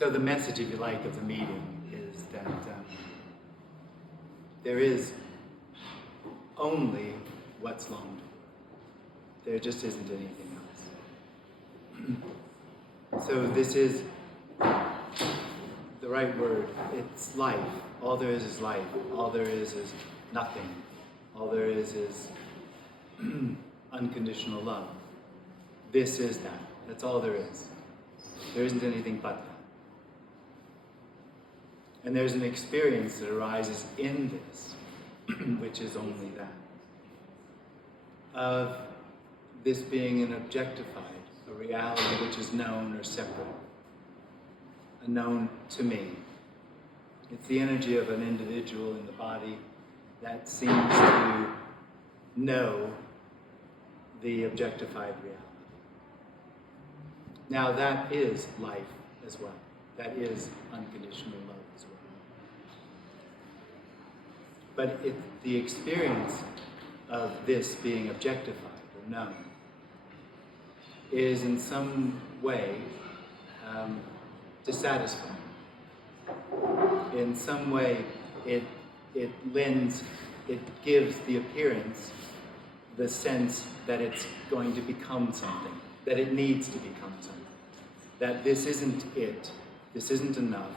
So the message, if you like, of the meeting is that there is only what's longed for. There just isn't anything else. So this is the right word. It's life. All there is life. All there is nothing. All there is unconditional love. This is that. That's all there is. There isn't anything but that. And there's an experience that arises in this, which is only that. Of this being an objectified, a reality which is known or separate, a known to me. It's the energy of an individual in the body that seems to know the objectified reality. Now that is life as well. That is unconditional love as well. But the experience of this being objectified or known is in some way dissatisfying. In some way it gives the appearance, the sense that it's going to become something, that it needs to become something. That this isn't it, this isn't enough,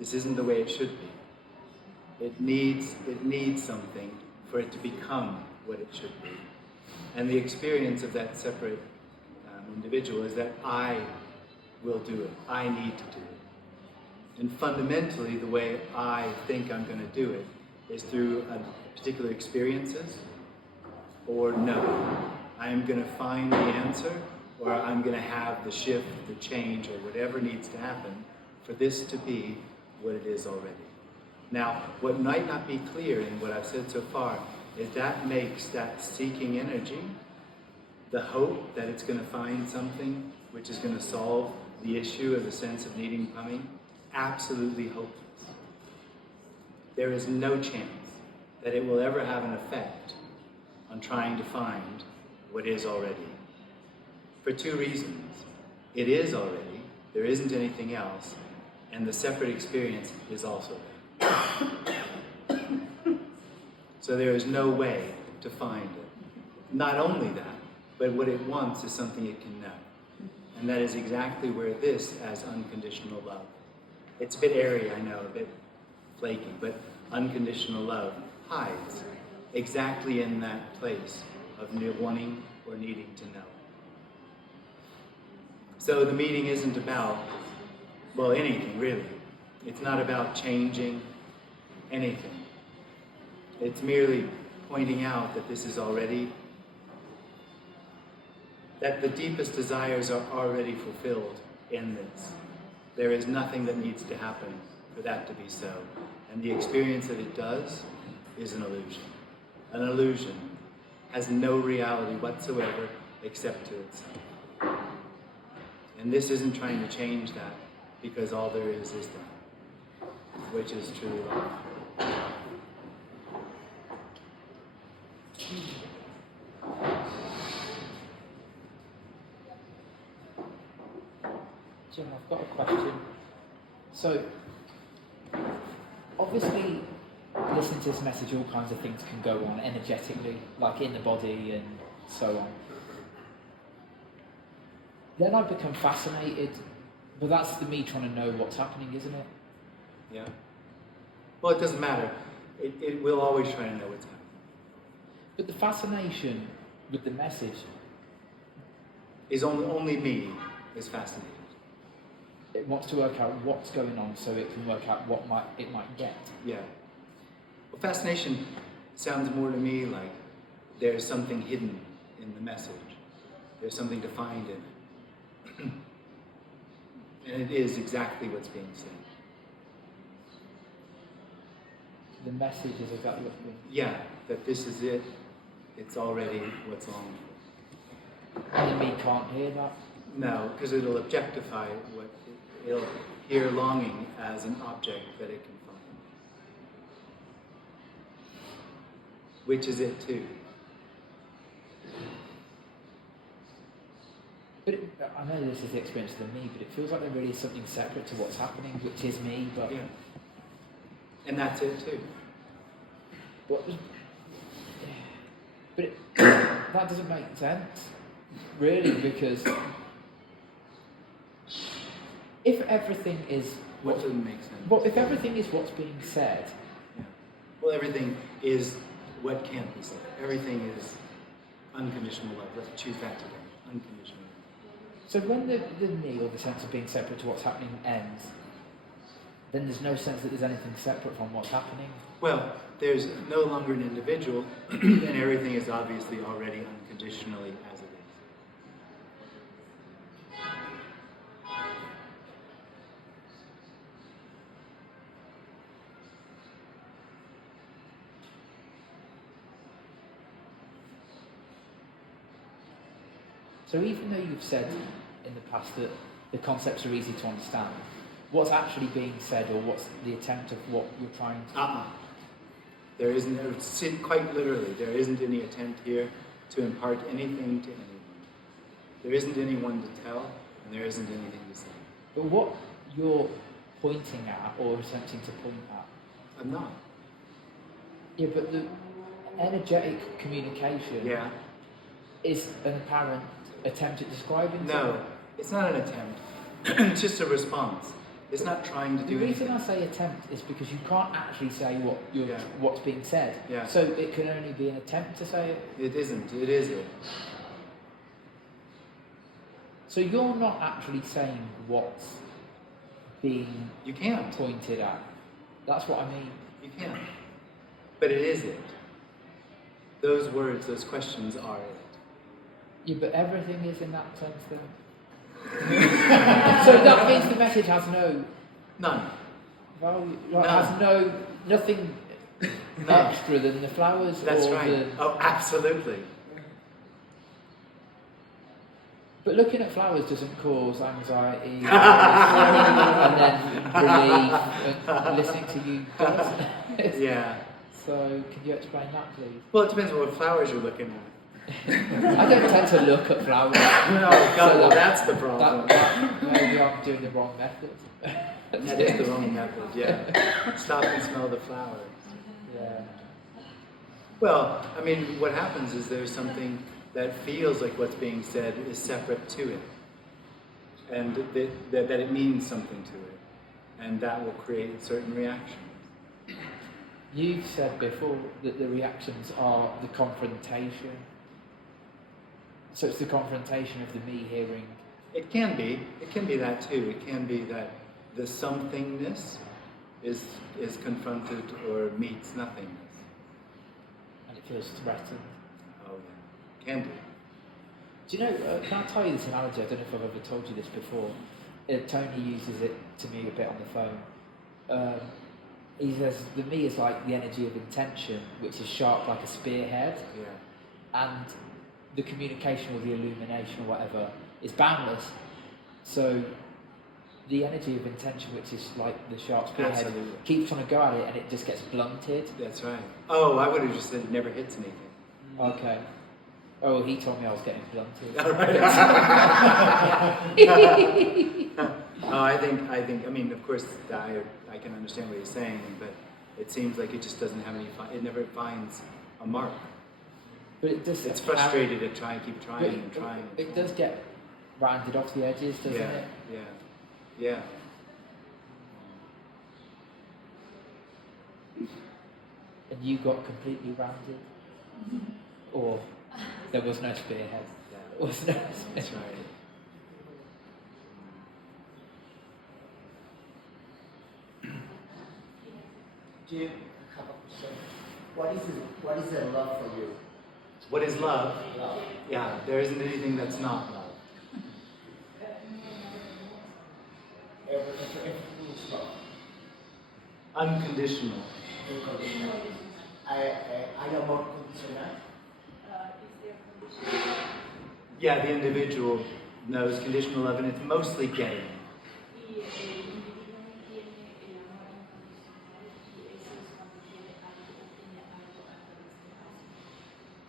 this isn't the way it should be. It needs something for it to become what it should be. And the experience of that separate individual is that I will do it, I need to do it. And fundamentally, the way I think I'm going to do it is through particular experiences, or no, I'm going to find the answer, or I'm going to have the shift, the change, or whatever needs to happen for this to be what it is already. Now, what might not be clear in what I've said so far is that makes that seeking energy, the hope that it's going to find something which is going to solve the issue of the sense of needing becoming, absolutely hopeless. There is no chance that it will ever have an effect on trying to find what is already. For two reasons. It is already, there isn't anything else, and the separate experience is also there. So there is no way to find it. Not only that, but what it wants is something it can know. And that is exactly where this, as unconditional love, it's a bit airy, I know, a bit flaky, but unconditional love hides exactly in that place of wanting or needing to know. So the meeting isn't about, well, anything really. It's not about changing anything. It's merely pointing out that this is already, that the deepest desires are already fulfilled in this. There is nothing that needs to happen for that to be so. And the experience that it does is an illusion. An illusion has no reality whatsoever except to itself. And this isn't trying to change that, because all there is that, which is true love. Jim, I've got a question. So, obviously, listening to this message, all kinds of things can go on energetically, like in the body and so on. Then I become fascinated, but that's the me trying to know what's happening, isn't it? Yeah. Well, it doesn't matter. It will always try to know what's happening. But the fascination with the message is only me is fascinated. It wants to work out what's going on so it can work out what it might get. Yeah. Well, fascination sounds more to me like there's something hidden in the message. There's something to find in it. And it is exactly what's being said. The message is exactly what's being said. Yeah, that this is it. It's already what's longed for. And me can't hear that? No, because it'll objectify what it'll hear longing as an object that it can find. Which is it too. But I know this is the experience of the me, but it feels like there really is something separate to what's happening, which is me. But Yeah. And that's it too. what? But that doesn't make sense, really, because if everything is What doesn't make sense? well, if everything is what's being said, Yeah. Well, everything is what can't be said. Everything is unconditional love. Let's choose that today. Unconditional love. so when the me or the sense of being separate to what's happening ends, then there's no sense that there's anything separate from what's happening. Well, there's no longer an individual, and everything is obviously already unconditionally as it is. So even though you've said in the past that the concepts are easy to understand, what's actually being said, or what's the attempt of what you're trying to... There isn't, quite literally, there isn't any attempt here to impart anything to anyone. There isn't anyone to tell, and there isn't anything to say. But what you're pointing at, or attempting to point at... I'm not. Yeah, but the energetic communication is an apparent attempt at describing No, something. it's not an attempt. It's just a response. It's not trying to do The reason anything. I say attempt is because you can't actually say what's being said. Yeah. So it can only be an attempt to say it. It isn't. It is it. So you're not actually saying what's being You can't. pointed at. That's what I mean. You can't. But it is it. Those words, those questions are it. Yeah, but everything is in that sense then. So that means the message has no None. value, like, None. has nothing None. extra than the flowers. That's or right. Oh, absolutely. But looking at flowers doesn't cause anxiety and then relief, and listening to you does. Yeah. So, can you explain that, please? Well, it depends on what flowers you're looking at. I don't tend to look at flowers. No, God, well, that's the problem. Maybe I'm doing the wrong method. That is the wrong method, yeah. Stop and smell the flowers. Yeah. Well, I mean, what happens is there's something that feels like what's being said is separate to it. And that it means something to it. And that will create certain reactions. You've said before that the reactions are the confrontation. So it's the confrontation of the me hearing. It can be. It can be that too. It can be that the somethingness is confronted or meets nothingness. And it feels threatened. Oh yeah. Can be. Do you know, can I tell you this analogy? I don't know if I've ever told you this before. Tony uses it to me a bit on the phone. He says, the me is like the energy of intention, which is sharp like a spearhead. Yeah. And the communication or the illumination or whatever is boundless. So the energy of intention, which is like the sharp spearhead, Absolutely. keeps trying to go at it and it just gets blunted. That's right. Oh, I would have just said it never hits anything. Okay. Oh, he told me I was getting blunted. All right. No, I think. I mean, of course, I can understand what he's saying, but it seems like it just doesn't have any. It never finds a mark. But it does. It's frustrated to try and keep trying and trying. It does get rounded off the edges, doesn't it? Yeah. And you got completely rounded, or there was no spearhead. There was no spearhead. That's right. Jim, I have a question. What is the love for you? What is love? Love. Yeah, there isn't anything that's not love. Everything is love. Unconditional. Unconditional. I am more conditional. Yeah, the individual knows conditional love, and it's mostly getting.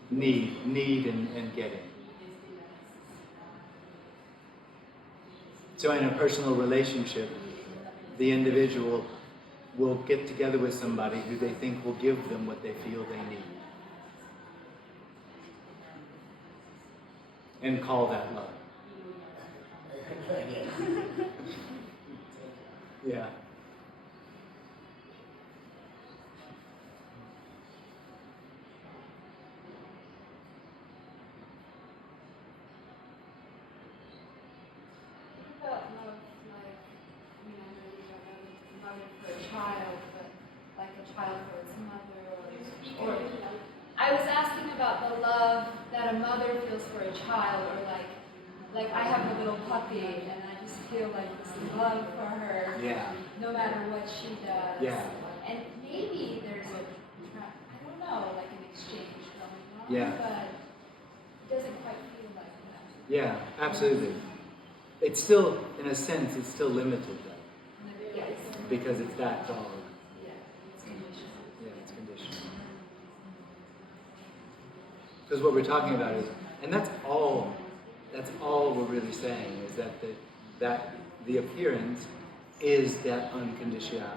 Need and getting. So in a personal relationship, the individual will get together with somebody who they think will give them what they feel they need. And call that love. Yeah. About love, like, I mean, I know you don't know the mother for a child, but like a child for its mother, or I was asking about the love that a mother feels for a child, or like I have a little puppy, and I just feel like this love for her, Yeah. no matter what she does. Yeah. And maybe there's I don't know, like an exchange going on, Yeah. but it doesn't quite feel like that. Yeah, absolutely. It's still, in a sense, it's still limited though, Yes. because it's that dog. Yeah, it's conditional. Yeah, it's conditional. Because what we're talking about is, and that's all we're really saying, is that the appearance is that unconditionality,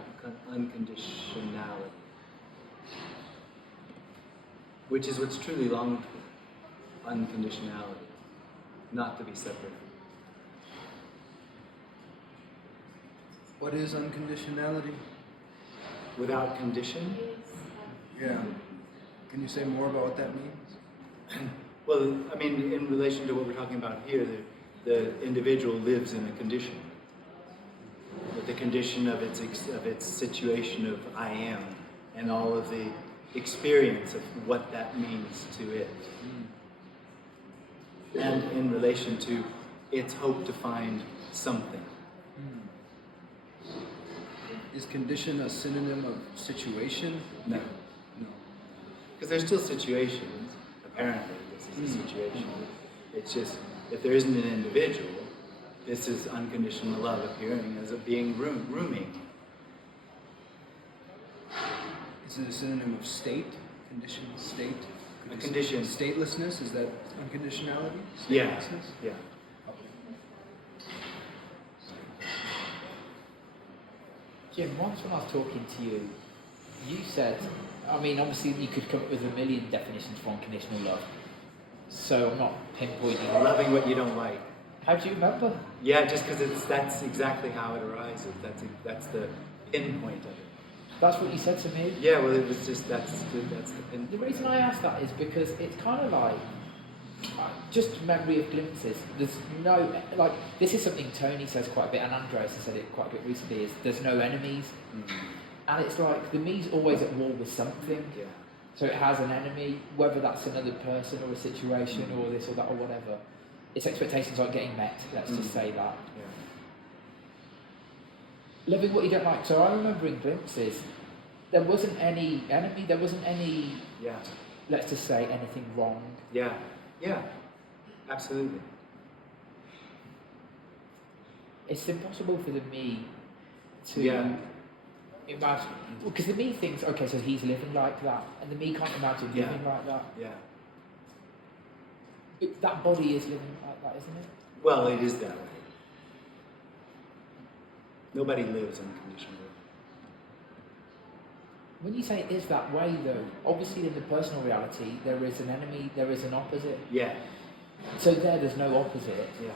which is what's truly longed for, unconditionality, not to be separated. What is unconditionality? Without condition? Yeah. Can you say more about what that means? Well, I mean, in relation to what we're talking about here, the individual lives in a condition. With the condition of its situation of I am, and all of the experience of what that means to it. And in relation to its hope to find something. Is condition a synonym of situation? No. No. Because there's still situations, apparently this is a situation. It's just, if there isn't an individual, this is unconditional love appearing as a being rooming. Is it a synonym of state? Condition, state? A condition. Statelessness, is that unconditionality? Yeah, Statelessness? yeah. Jim, once when I was talking to you, you said, I mean, obviously you could come up with a million definitions for unconditional love. So I'm not pinpointing. Loving what you don't like. How do you remember? Yeah, just because that's exactly how it arises. That's the pinpoint of it. That's what you said to me. Yeah, well, it was just that's the pinpoint. The reason I ask that is because it's kind of like just memory of glimpses. There's no, like, this is something Tony says quite a bit, and Andreas has said it quite a bit recently, is there's no enemies. And it's like, the me's always at war with something. Yeah. So it has an enemy, whether that's another person or a situation or this or that or whatever. Its expectations aren't getting met, let's just say that. Yeah. Loving what you don't like. So I remember in glimpses, there wasn't any enemy, there wasn't any, Yeah. let's just say, anything wrong. Yeah. Yeah. Absolutely. It's impossible for the me to imagine, because the me thinks, okay, so he's living like that, and the me can't imagine living like that. Yeah. That body is living like that, isn't it? Well, it is that way. Nobody lives unconditionally. When you say it is that way, though, obviously in the personal reality, there is an enemy, there is an opposite. Yeah. So there's no opposite. Yeah.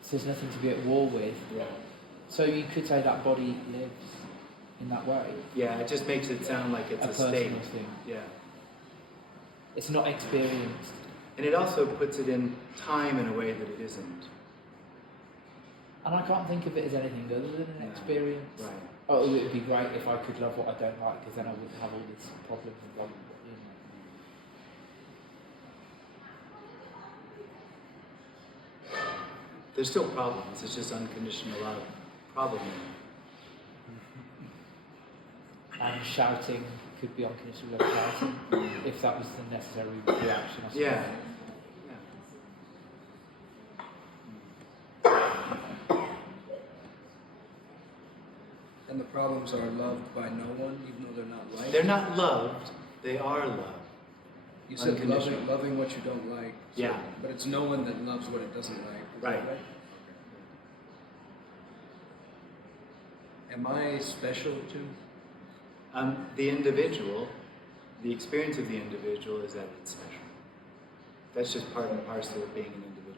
So there's nothing to be at war with. Yeah. So you could say that body lives in that way. Yeah, it just makes it sound like it's a personal state. thing. Yeah. It's not experienced. And it also puts it in time in a way that it isn't. And I can't think of it as anything other than an experience. Right. Oh, it would be great if I could love what I don't like, because then I wouldn't have all these problems and blah, blah, blah, There's still problems. It's just unconditional love. Problem. And shouting could be unconditional love shouting, if that was the necessary reaction, I suppose. Yeah. And the problems are loved by no one, even though they're not liked? They're not loved. They are loved. You said unconditional. loving what you don't like. So, Yeah. But it's no one that loves what it doesn't like. Is that Right. Am I special too? The individual, the experience of the individual is that it's special. That's just part and parcel of being an individual.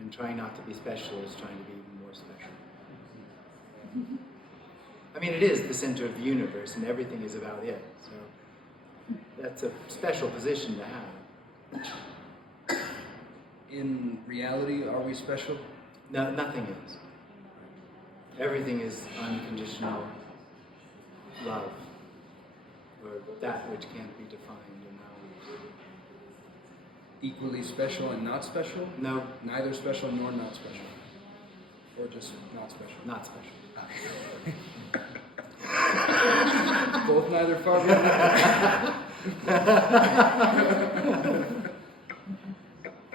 And trying not to be special is trying to be even more special. I mean, it is the center of the universe, and everything is about it. So that's a special position to have. In reality, are we special? No, nothing is. Everything is unconditional love, or that which can't be defined or known. Equally special and not special? No, Neither special nor not special. Or just not special? not special. Both neither far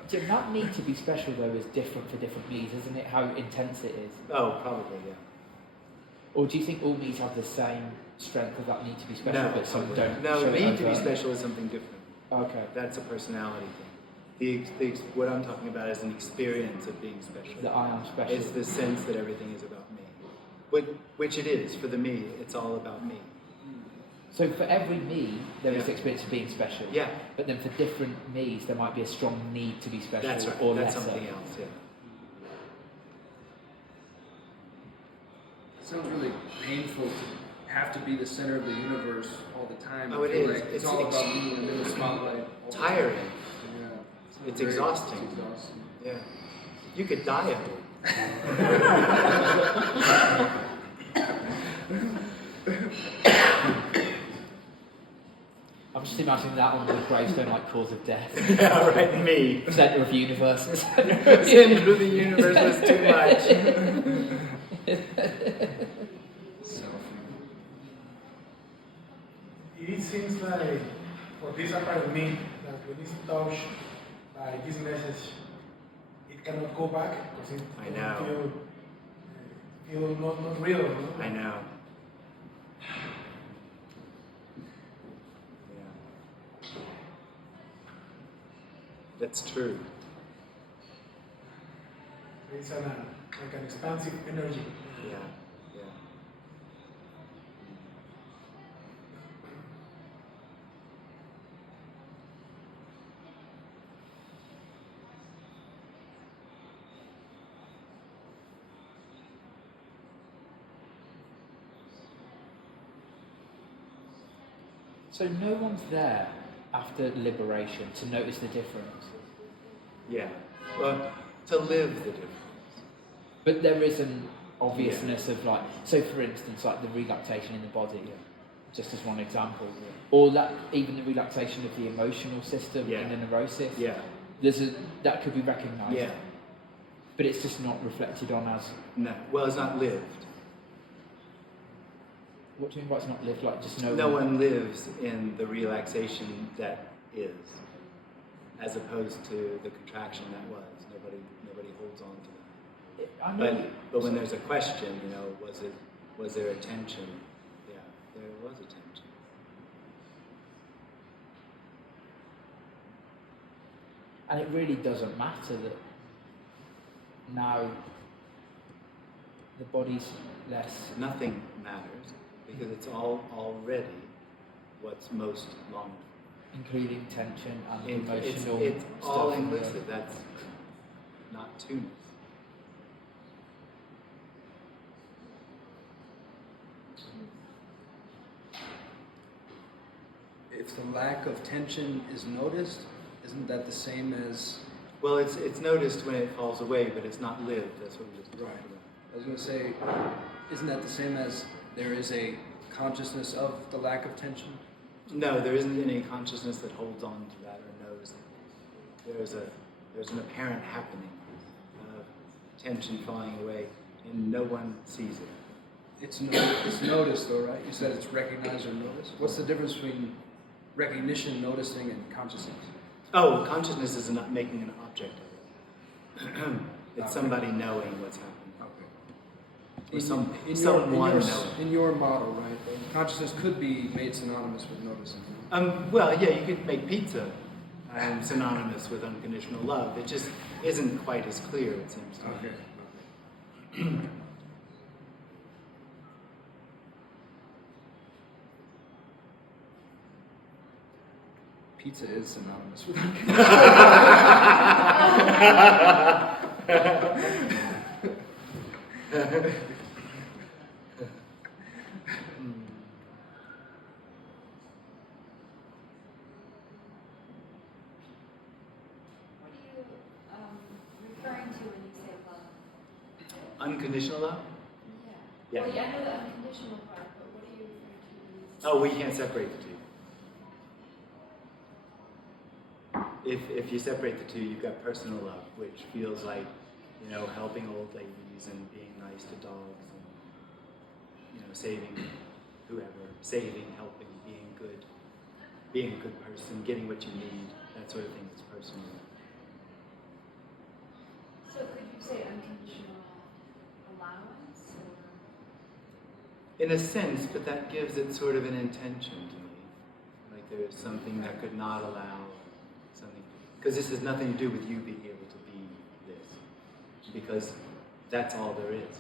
Jim, that need to be special though is different for different me's, isn't it? How intense it is. Oh, probably, yeah. Or do you think all me's have the same strength of that need to be special, No, but some don't? no, show it need to be overtly? special is something different. Okay. That's a personality thing. What I'm talking about is an experience of being special. That I am special. It's the sense that everything is about me. Which it is. For the me, it's all about me. So for every me, there is Yeah. the experience of being special. Yeah, But then for different me's, there might be a strong need to be special that's right. or That's lesser. something else, yeah. It sounds really painful to have to be the center of the universe all the time. Oh, it I feel is. Like it's It's all about me and in the spotlight. all the time. Tiring. Yeah. It's exhausting. It's exhausting. Yeah. You could die of it. I'm just imagining that on the gravestone, like cause of death. Yeah, right, me. Center of universe. The center of the universe was too much. It seems like, for this part of me, that when it's touched by this message, it cannot go back because it I know. feel not real. No? I know. Yeah. That's true. It's like an expansive energy. Yeah. Yeah. So no one's there after liberation to notice the difference. Yeah. Well, to live the difference. But there is an obviousness of like, so for instance, like the relaxation in the body, just as one example, or that even the relaxation of the emotional system Yeah. in the neurosis. Yeah. That could be recognised. Yeah. But it's just not reflected on as. No. Well, it's not lived. What do you mean by it's not lived? Like just No one lives in the relaxation that is, as opposed to the contraction that was. Nobody holds on to that. I know. But when there's a question, was there a tension? Yeah, there was a tension. And it really doesn't matter that now the body's less. Nothing matters because it's all already what's most longed Including tension and for. emotional It's stuff. all in the- inclusive. That's not two. If the lack of tension is noticed, isn't that the same as? Well, it's noticed when it falls away, but it's not lived. That's what we just talked Right. about. I was going to say, isn't that the same as there is a consciousness of the lack of tension? No, there isn't any consciousness that holds on to that or knows it. There's an apparent happening of tension falling away, and no one sees it. It's noticed though, right? You said it's recognized or noticed. What's the difference between recognition, noticing, and consciousness? Oh, consciousness is not making an object of it. It's somebody knowing what's happening. Or someone knowing. In your model, right? Consciousness could be made synonymous with noticing. Well, yeah, you could make pizza synonymous with unconditional love. It just isn't quite as clear, it seems to me. Okay. pizza is synonymous with What are you referring to when you say love? Unconditional love? Yeah. Yeah. Well, I know the unconditional part, but what are you referring to when you say Oh, we can't separate the two. If you separate the two, you've got personal love, which feels like, helping old ladies and being nice to dogs and, saving whoever, helping, being a good person, getting what you need, that sort of thing is personal love. So could you say unconditional allowance? Or? In a sense, but that gives it sort of an intention to me. Like there is something that could not allow something. Because this has nothing to do with you being able to be this. Because that's all there is.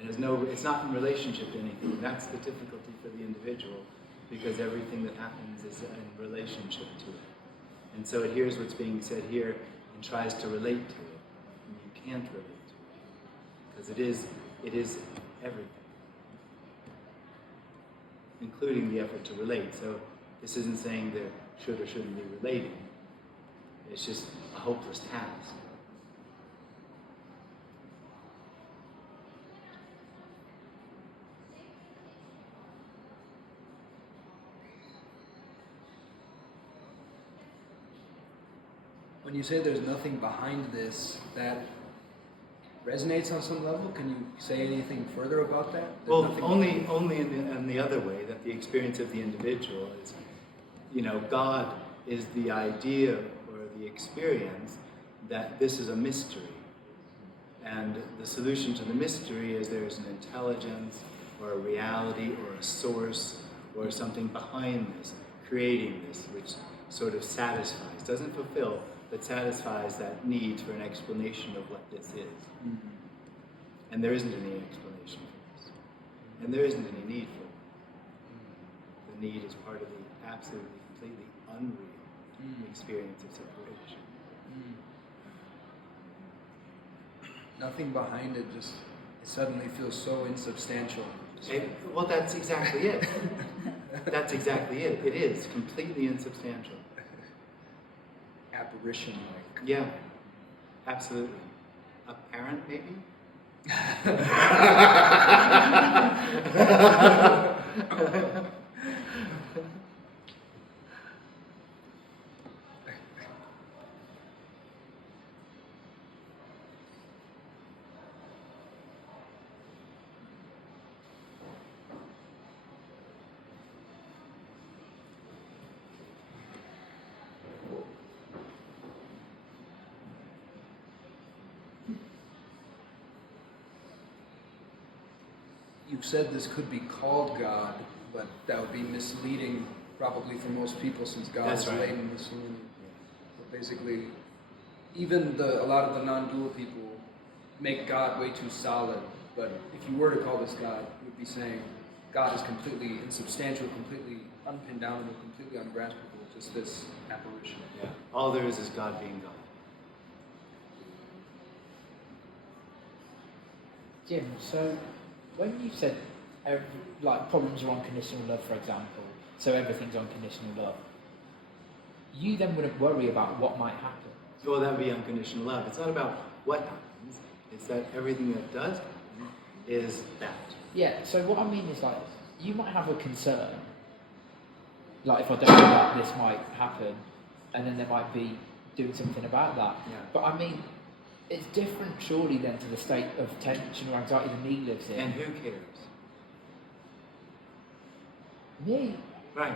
It's not in relationship to anything. That's the difficulty for the individual, because everything that happens is in relationship to it. And so it hears what's being said here and tries to relate to it. And you can't relate to it. Because it is everything. Including the effort to relate. So this isn't saying there should or shouldn't be relating. It's just a hopeless task. When you say there's nothing behind this, that resonates on some level? Can you say anything further about that? Well, only in the other way, that the experience of the individual is, God is the idea or the experience that this is a mystery. And the solution to the mystery is there's an intelligence or a reality or a source or something behind this, creating this, which sort of satisfies, doesn't fulfill, but satisfies that need for an explanation of what this is. Mm-hmm. And there isn't any explanation for this. And there isn't any need for it. The need is part of the absolutely, completely unreal experience of separation. Nothing behind it, just it suddenly feels so insubstantial. Well, that's exactly it. That's exactly it. It is completely insubstantial. Apparition-like. Yeah, absolutely. Apparent, maybe? You've said this could be called God, but that would be misleading probably for most people, since God That's is right. latent in this union. But basically, even a lot of the non-dual people make God way too solid. But if you were to call this God, you would be saying God is completely insubstantial, completely unpinned downable, completely ungraspable, just this apparition. Yeah. All there is God being God. Jim, so when you said problems are unconditional love, for example, so everything's unconditional love, you then wouldn't worry about what might happen. Well, that would be unconditional love. It's not about what happens. It's that everything that does happen is that. Yeah, so what I mean is you might have a concern, if I don't know that this might happen, and then there might be doing something about that. Yeah. But I mean, it's different surely then to the state of tension or anxiety the me lives in. And who cares? Me. Right.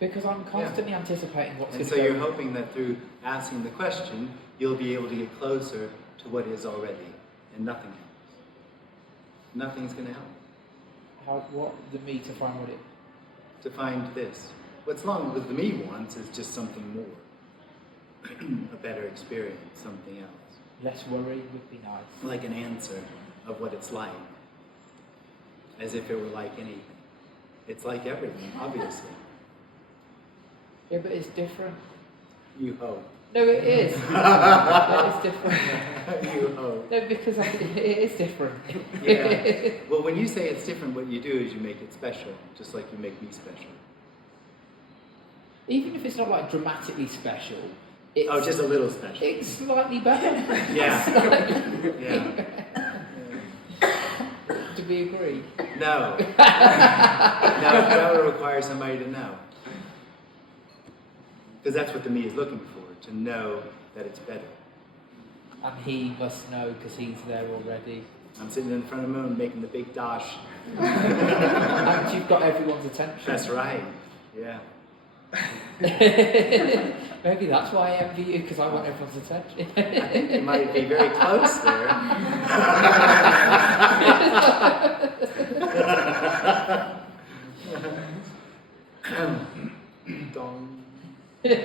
Because I'm constantly anticipating what's And going so to go. you're hoping that through asking the question, you'll be able to get closer to what is already, and nothing happens. Nothing's going to help. What the me to find what it. To find this. What's wrong with the me wants is just something more. A better experience, something else. Less worry would be nice. Like an answer of what it's like. As if it were like anything. It's like everything, obviously. Yeah, but it's different. You hope. No, it is. It's different. You hope. No, because it is different. Yeah. Well, when you say it's different, what you do is you make it special, just like you make me special. Even if it's not like dramatically special, it's, Oh, just a little special. it's slightly better. Yeah. Slightly. Yeah. Do we agree? No. No, that would require somebody to know. Because that's what the me is looking for, to know that it's better. And he must know because he's there already. I'm sitting in front of him and making the big dash. And you've got everyone's attention. That's right. Yeah. Maybe that's why I envy you, because I want everyone's attention. I think you might be very close there. Dong. Can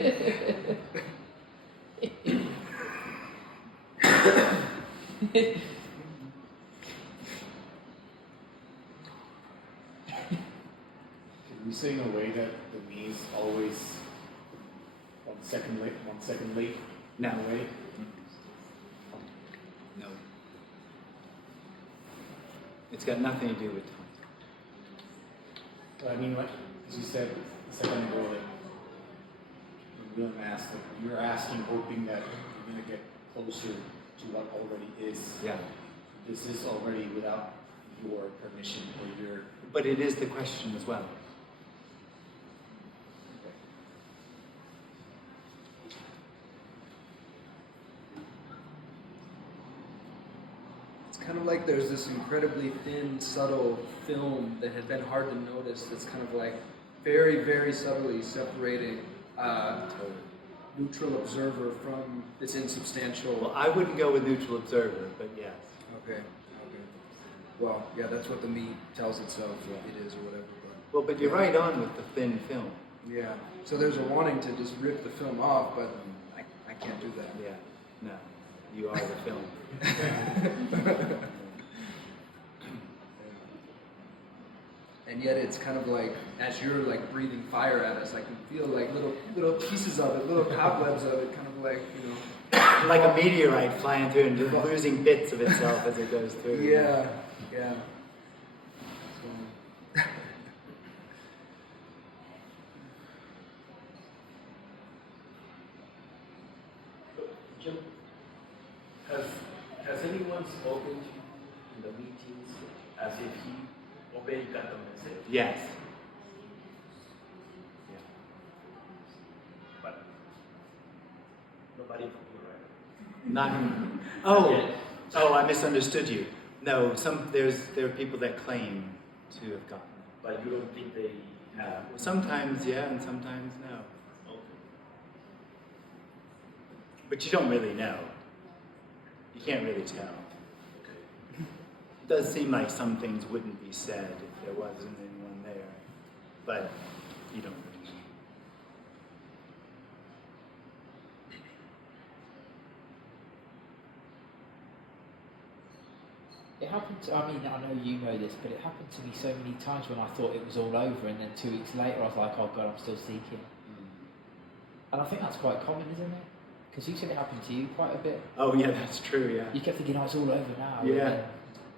we say in a way that the me is always 1 second late, 1 second late? No. In a way? No. It's got nothing to do with time. But I mean, like, as you said a second ago, like, you're going to ask, like, you're asking, hoping that you're going to get closer to what already is. Yeah. This is already without your permission or your. But it is the question as well. It's kind of like there's this incredibly thin, subtle film that had been hard to notice that's kind of like very, very subtly separating neutral observer from this insubstantial. Well, I wouldn't go with neutral observer, but yes. Okay. Well, yeah, that's what the me tells itself it is or whatever. Well, but you're right on with the thin film. Yeah. So there's a wanting to just rip the film off, but I can't do that. Yeah. No. You are the film. And yet it's kind of like, as you're like breathing fire at us, I can feel like little pieces of it, little cobwebs of it, kind of like, you know. Like a meteorite flying through and just losing bits of itself as it goes through. Yeah. So. Jim, has anyone spoken to you in the meetings as if he already got the message? Yes. Yeah. But nobody from you, right? Not. Oh, I misunderstood you. No, there are people that claim to have gotten it. But you don't think they have? Sometimes yeah, and sometimes no. Okay. But you don't really know. You can't really tell. Okay. It does seem like some things wouldn't be said if there wasn't anyone there, but you don't really know. It happened to, I mean, I know you know this, but it happened to me so many times when I thought it was all over, and then 2 weeks later I was like, oh God, I'm still seeking. And I think that's quite common, isn't it? Because you said it happened to you quite a bit. Oh yeah, that's true, yeah. You kept thinking, oh, it's all over now. Yeah. And then,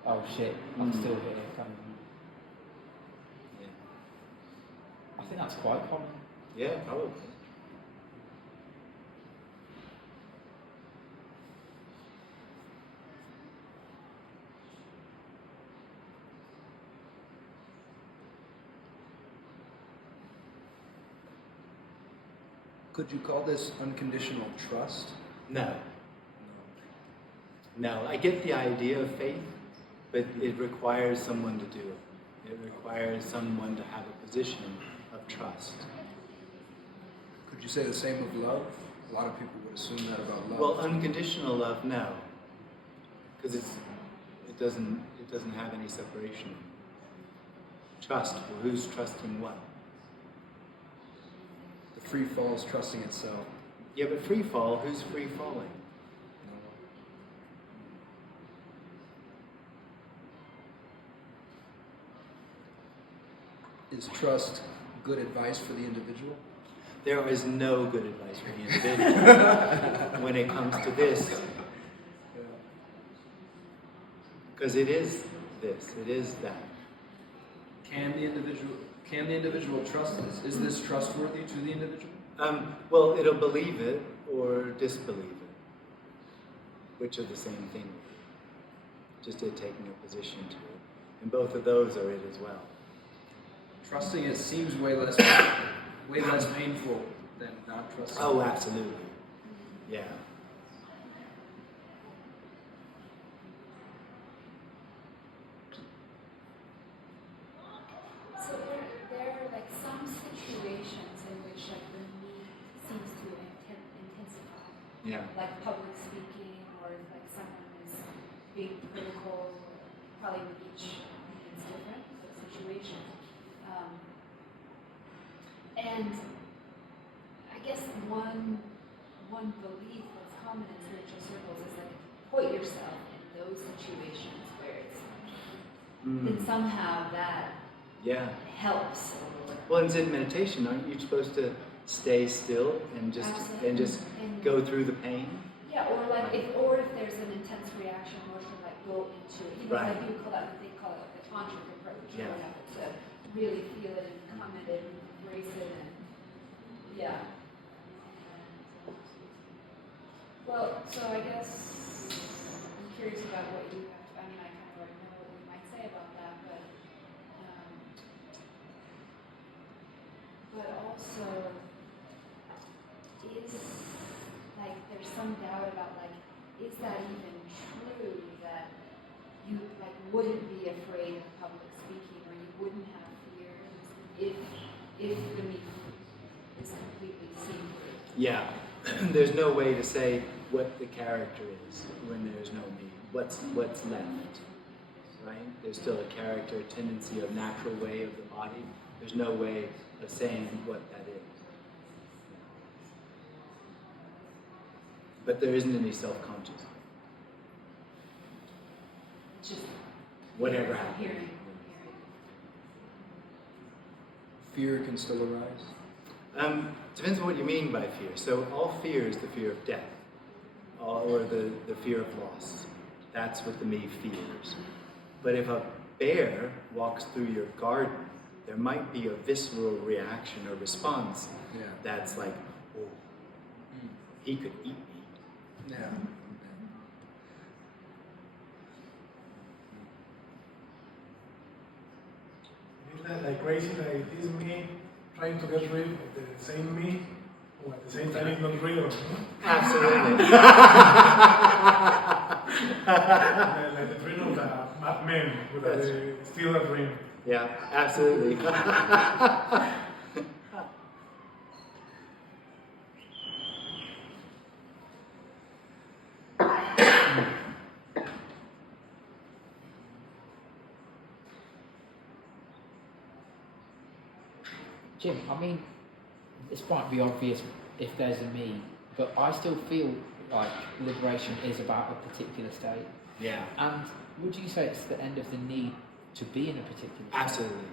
oh shit, I'm still here. Kind of. Yeah, I think that's quite common. yeah, probably. Could you call this unconditional trust? No. No, I get the idea of faith, but it requires someone to do it. It requires someone to have a position of trust. Could you say the same of love? A lot of people would assume that about love. Well, unconditional love, no, because it doesn't have any separation. Trust. Well, who's trusting what? The free fall is trusting itself. Yeah, but free fall. Who's free falling? is trust good advice for the individual? There is no good advice for the individual when it comes to this. Because it is this, it is that. Can the individual trust this? Is this trustworthy to the individual? Well, it'll believe it or disbelieve it, which are the same thing. Just it taking a position to it. And both of those are it as well. Trusting it seems way less painful than not trusting. Oh, absolutely. Yeah. So there are like some situations in which like the need seems to intensify. Yeah. Like public speaking, or if like someone is being critical, probably with each is different, those situations. And I guess one belief that's common in spiritual circles is like put yourself in those situations where it's then somehow that helps a little bit. Well, in Zen meditation, aren't you supposed to stay still and just go through the pain? Yeah, or like if there's an intense reaction, more to like go into it. You know, Right. like you call that they call it the tantric approach, Yeah. or whatever, to really feel it and come at it and embrace it and yeah. Well, so I guess I'm curious about what you have. I mean, I kind of already know what you might say about that, but also is like there's some doubt about like is that even true that you like wouldn't be afraid of public speaking or you wouldn't have fears if the meat is completely seen through? Yeah. There's no way to say what the character is when there's no me. What's left, right? There's still a character, a tendency, a natural way of the body. There's no way of saying what that is. But there isn't any self-conscious. It's just Whatever happens. hearing. Fear can still arise. Depends on what you mean by fear. So all fear is the fear of death, or the fear of loss. That's what the me fears. But if a bear walks through your garden, there might be a visceral reaction or response that's like, oh, he could eat me. Yeah. It's like crazy, like this me trying to get rid of the same me, who at the same time is not real. Absolutely. Like the dream of the madman with a still a dream. Yeah, absolutely. Jim, I mean, this might be obvious if there's a me, but I still feel like liberation is about a particular state. Yeah. And would you say it's the end of the need to be in a particular state? Absolutely.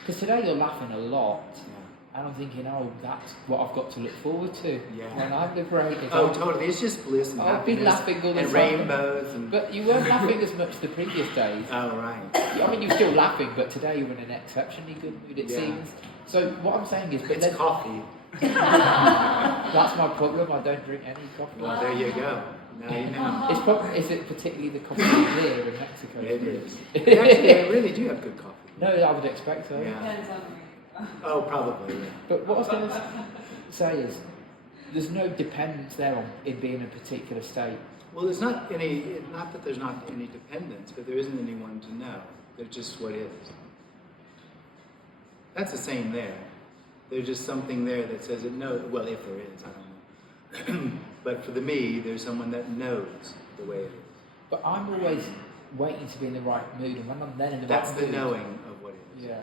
Because today you're laughing a lot, Yeah. and I'm thinking, oh, that's what I've got to look forward to Yeah. when I'm liberated. Oh, totally. It's just bliss and I've been happiness laughing all the and time. rainbows and. But you weren't laughing as much the previous days. Oh, right. I mean, you're still laughing, but today you're in an exceptionally good mood, it Yeah. seems. So what I'm saying is, but It's coffee. that's my problem. I don't drink any coffee. Well, there you go. Now you know. It's probably, is it particularly the coffee here in Mexico? It is. They really do have good coffee. No, I would expect so. Yeah. Depends on where you go. Oh, probably. Yeah. But what I was going to say is, there's no dependence there on in being in a particular state. Well, there's not that there's not any dependence, but there isn't anyone to know. There's just what is. That's the same there. There's just something there that says it knows. Well, if there is, I don't know. But for the me, there's someone that knows the way it is. But I'm always waiting to be in the right mood, and when I'm then in the That's right the mood, knowing of what is. Yeah.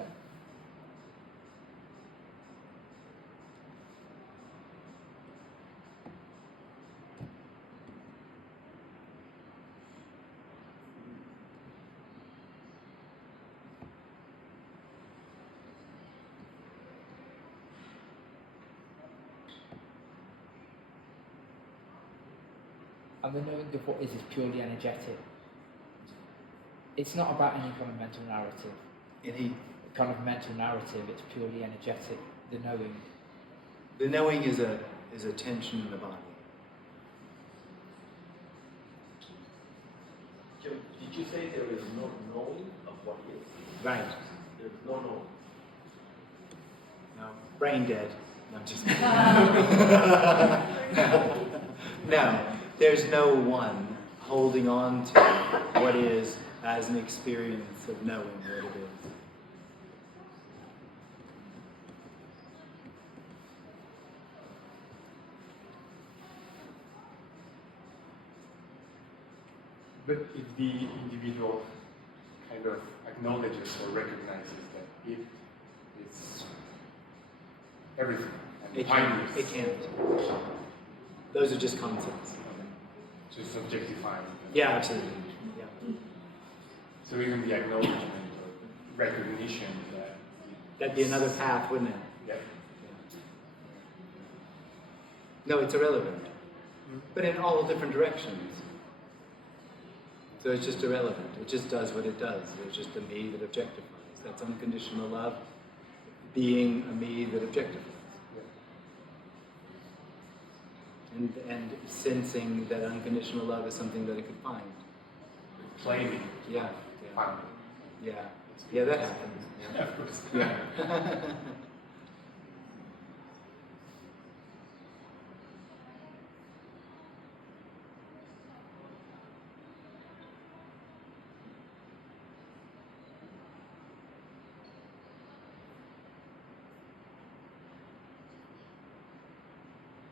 And the knowing of what is purely energetic. It's not about any kind of mental narrative. Any, Kind of mental narrative, it's purely energetic. The knowing. the knowing is a tension in the body. Jim, did you say there is no knowing of what is? Right. There is no knowing. No, brain dead. No, I'm just kidding. No, there's no one holding on to what is as an experience of knowing what it is. But if the individual kind of acknowledges or recognizes that it is everything, and It mind can't. It can't. Those are just concepts. just objectifying. Yeah, absolutely. Yeah. So even the acknowledgement or recognition that That'd be another path, wouldn't it? yeah, No, it's irrelevant. But in all different directions. So it's just irrelevant. It just does what it does. It's just a me that objectifies. That's unconditional love, being a me that objectifies. And sensing that unconditional love is something that it could find. claiming, Yeah. finding. Yeah. Yeah, that happens. Yeah, of course. Yeah.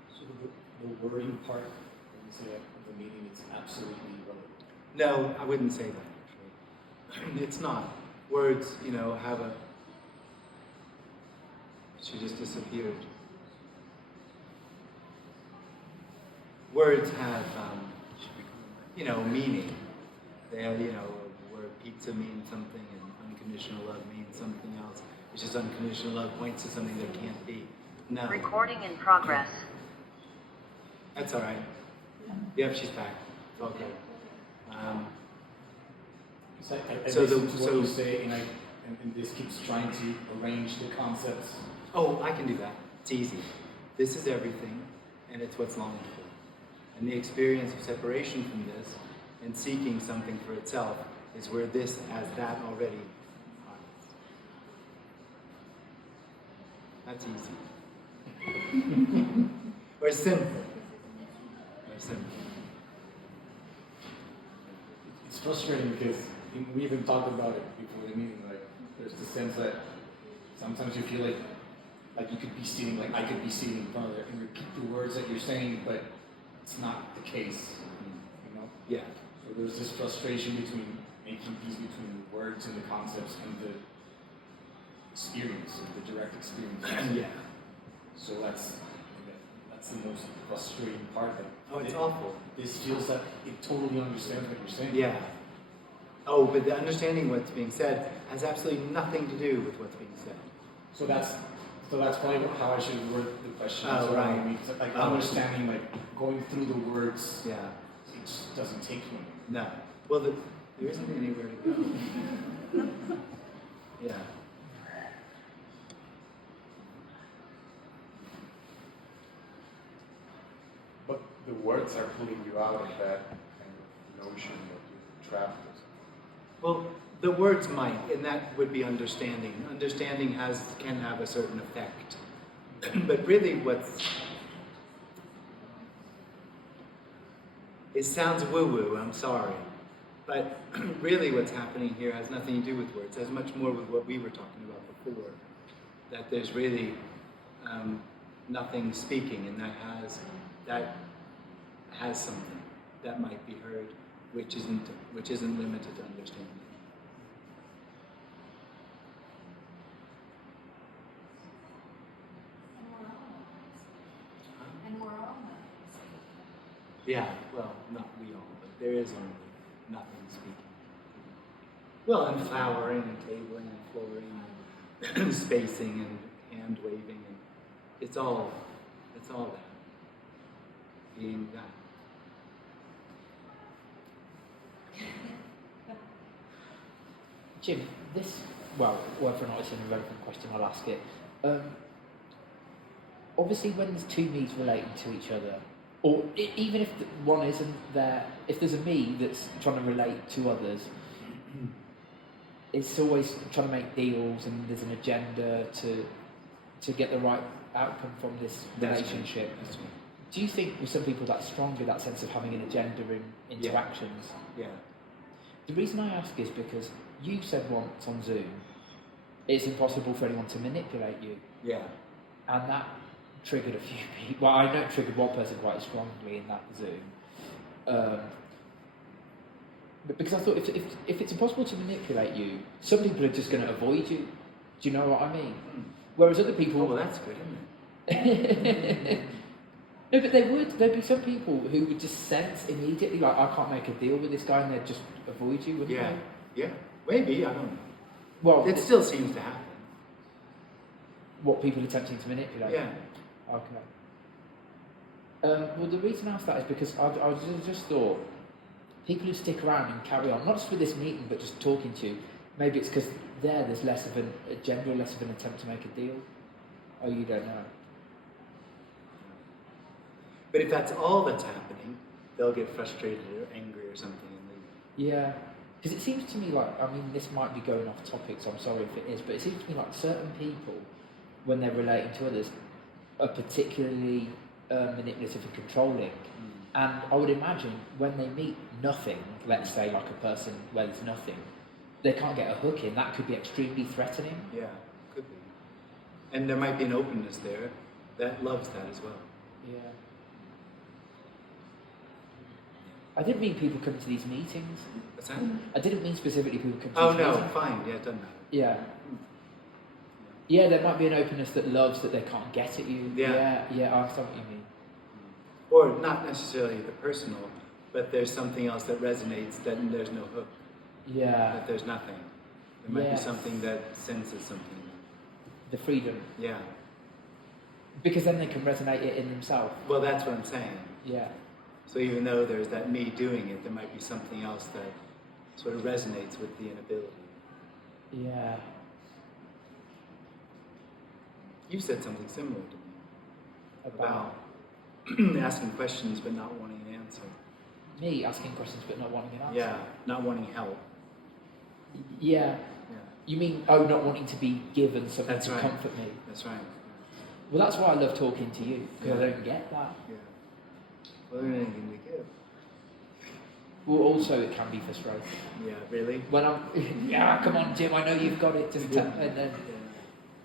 So the wording part, when you say of the meeting, it's absolutely irrelevant. No, I wouldn't say that actually. It's not. Words, have a. She just disappeared. Words have, meaning. They have, where pizza means something and unconditional love means something else. It's just unconditional love points to something that can't be. No. Recording in progress. That's all right. Yep, she's back. It's all good. So I So listen the- to so- what you say, and this keeps trying to arrange the concepts. Oh, I can do that. It's easy. This is everything, and it's what's longed for. And the experience of separation from this and seeking something for itself is where this as that already hides. That's easy. Or simple. Or simple. It's frustrating because we even talked about it before the meeting. Like, there's the sense that sometimes you feel like you could be sitting, like I could be sitting in front of it and repeat the words that you're saying, but it's not the case. You know? Yeah. So there's this frustration between making peace between the words and the concepts and the experience, the direct experience. Yeah. So that's the most frustrating part. That Oh, it's awful. This feels that it totally understands what you're saying. Yeah. Oh, but the understanding what's being said has absolutely nothing to do with what's being said. So that's probably how I should word the question. Oh, So, right. I mean, so, like Oh. understanding, like going through the words, Yeah. it just doesn't take me. No. Well, there isn't anywhere to go. Yeah. But the words are pulling you out of that kind of notion that you're trapped or something. Well, the words might, and that would be understanding. Understanding can have a certain effect. But really it sounds woo-woo, I'm sorry. But really what's happening here has nothing to do with words. It has much more with what we were talking about before. That there's really nothing speaking, and that has something that might be heard, which isn't limited to understanding. And we're all Yeah, well, not we all, but there is only nothing speaking. Well, and flowering and tabling and flooring and spacing and hand waving, and it's all that. Being that. Jim, this, well, whether or not it's an irrelevant question, I'll ask it. Obviously, when there's two me's relating to each other, or even if one isn't there, if there's a me that's trying to relate to others, it's always trying to make deals and there's an agenda to get the right outcome from this relationship. That's right. Do you think with some people that's stronger, that sense of having an agenda in interactions? Yeah. The reason I ask is because you said once on Zoom, it's impossible for anyone to manipulate you. Yeah. And that triggered a few people. Well, I know it triggered one person quite strongly in that Zoom. But because I thought if it's impossible to manipulate you, some people are just going to avoid you. Do you know what I mean? Whereas other people... Oh, well, that's good, isn't it? No, but there'd be some people who would just sense immediately, like, I can't make a deal with this guy, and they'd just avoid you, wouldn't Yeah. they? Yeah. Maybe, I don't know. Well, It still seems to happen. what people attempting to manipulate. Yeah. Okay. Well, the reason I asked that is because I just thought people who stick around and carry on, not just with this meeting, but just talking to you, maybe it's because there's less of an agenda, less of an attempt to make a deal. Oh, you don't know. But if that's all that's happening, they'll get frustrated or angry or something and leave. Yeah. Because it seems to me like, I mean, this might be going off topic, so I'm sorry if it is, but it seems to me like certain people, when they're relating to others, are particularly manipulative and controlling. And I would imagine when they meet nothing, let's say like a person where there's nothing, they can't get a hook in, that could be extremely threatening. Yeah, could be. And there might be an openness there that loves that as well. Yeah. I didn't mean people come to these meetings. What's that? I didn't mean specifically people come to Oh, these no, meetings. fine. Yeah, it doesn't matter. Yeah. Yeah, there might be an openness that loves that they can't get at you. Yeah. Yeah, I understand what you mean. Or not necessarily the personal, but there's something else that resonates, that there's no hook, Yeah. that there's nothing. There might Yes. be something that senses something. The freedom. Yeah. Because then they can resonate it in themselves. Well, that's what I'm saying. Yeah. So even though there's that me doing it, there might be something else that sort of resonates with the inability. Yeah. You said something similar to me About asking questions but not wanting an answer. me asking questions but not wanting an answer. Yeah, not wanting help. Yeah. Yeah, You mean, not wanting to be given something That's to right. comfort me? that's right. Well, that's why I love talking to you, because I Yeah. don't get that. Yeah. Well, there's anything to give. Well, also it can be frustrating. Yeah, really? When I'm, yeah, come on, Jim, I know you've got it, just tell, and then. Yeah.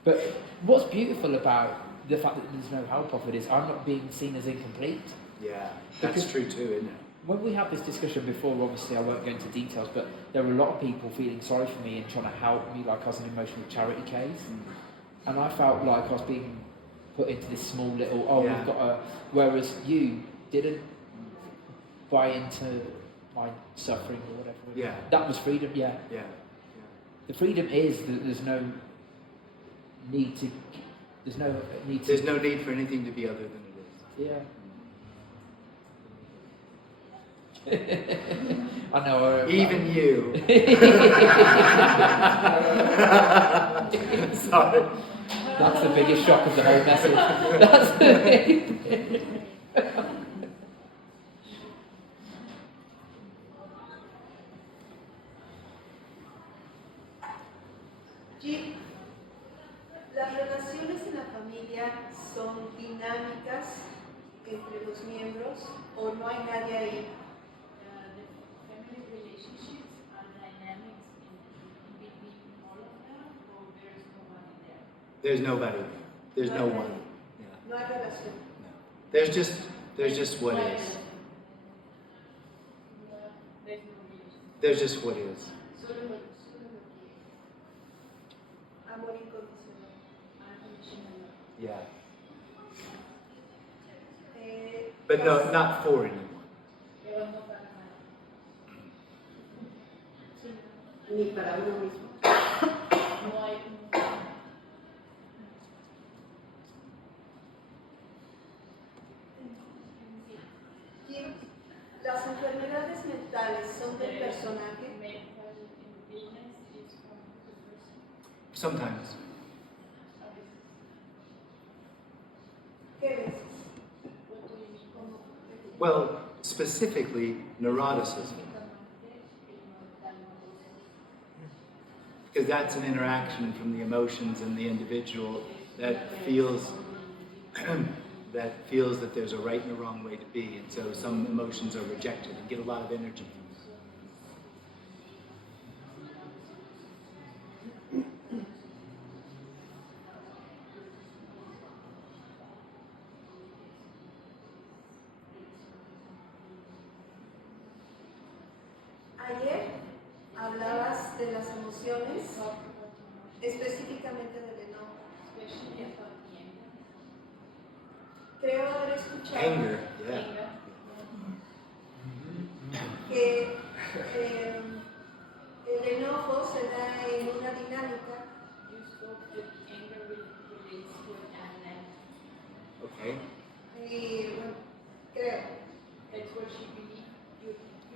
But what's beautiful about the fact that there's no help of it is I'm not being seen as incomplete. Yeah, that's Because- true too, isn't it? When we had this discussion before, obviously I won't go into details, but there were a lot of people feeling sorry for me and trying to help me, like I was an emotional charity case. And I felt like I was being put into this small little, Yeah. we've got a... Whereas you didn't buy into my suffering or whatever. Yeah. That was freedom, yeah. Yeah. The freedom is that there's no need to... There's no need to... There's no need for anything to be other than it is. Yeah. I know. Even you. Sorry. That's the biggest shock of the whole message. That's the Jim, las relaciones en la familia son dinámicas entre los miembros o no hay nadie ahí. The family relationships are dynamics in between all of them, or there's nobody there? There's nobody. There's no hay one. nadie. Yeah. No hay relación. No. There's just what is. There's no relation. There's just what is. Amor incondicional. Unconditional. Yeah. Las- But no, not for anyone. Pero no para nada. Ni para uno mismo. No hay un... Jim, las enfermedades mentales son del personaje. Mental illness is from Sometimes. ¿Qué veces? Well, specifically neuroticism. Because that's an interaction from the emotions and the individual that feels that there's a right and a wrong way to be, and so some emotions are rejected and get a lot of energy. Ayer hablabas de las emociones, específicamente del enojo. Creo haber escuchado Anger, yeah. que el enojo se da en una dinámica Okay. y bueno, creo.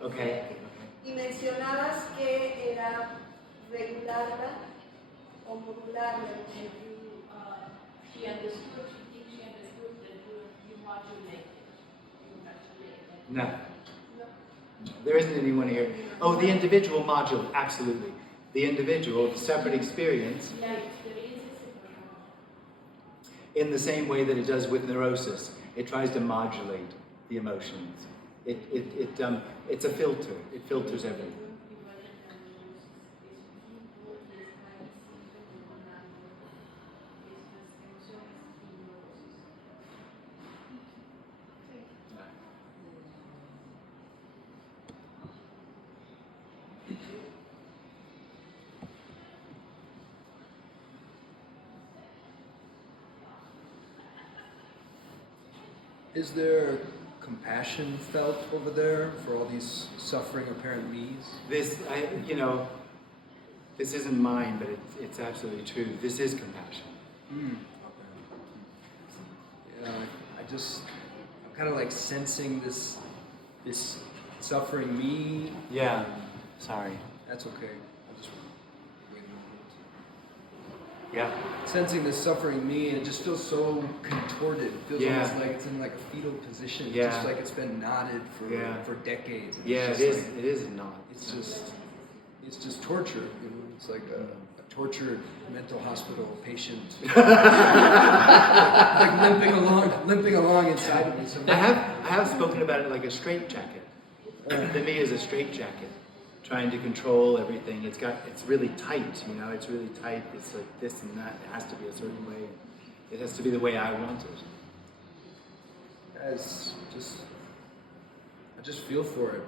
Okay. Y mencionabas que era regularla o modularla. She understood, she understood that you modulate it. You modulate it. No. There isn't anyone here. Oh, the individual module, absolutely. The individual, the separate experience, Yeah, there is a separate. in the same way that it does with neurosis. It tries to modulate the emotions. It's a filter. It filters everything. Is there compassion felt over there for all these suffering apparent me's? This isn't mine, but it's absolutely true. This is compassion. Okay. Yeah, I'm kind of like sensing this suffering me. Yeah. Sorry. That's okay. I'll just wait a moment. Yeah. Sensing this suffering me, and it just feels so contorted. It feels Yeah. almost like it's in like a fetal position. Yeah. Just like it's been knotted for decades. And Yeah, it's it just is. like- It is a knot. It's just torture. You know, it's like a tortured mental hospital patient, like limping along inside of me. I have spoken about it like a straitjacket. To me, is a straitjacket, trying to control everything. It's really tight. It's really tight. It's like this and that. It has to be a certain way. It has to be the way I want it. I just feel for it.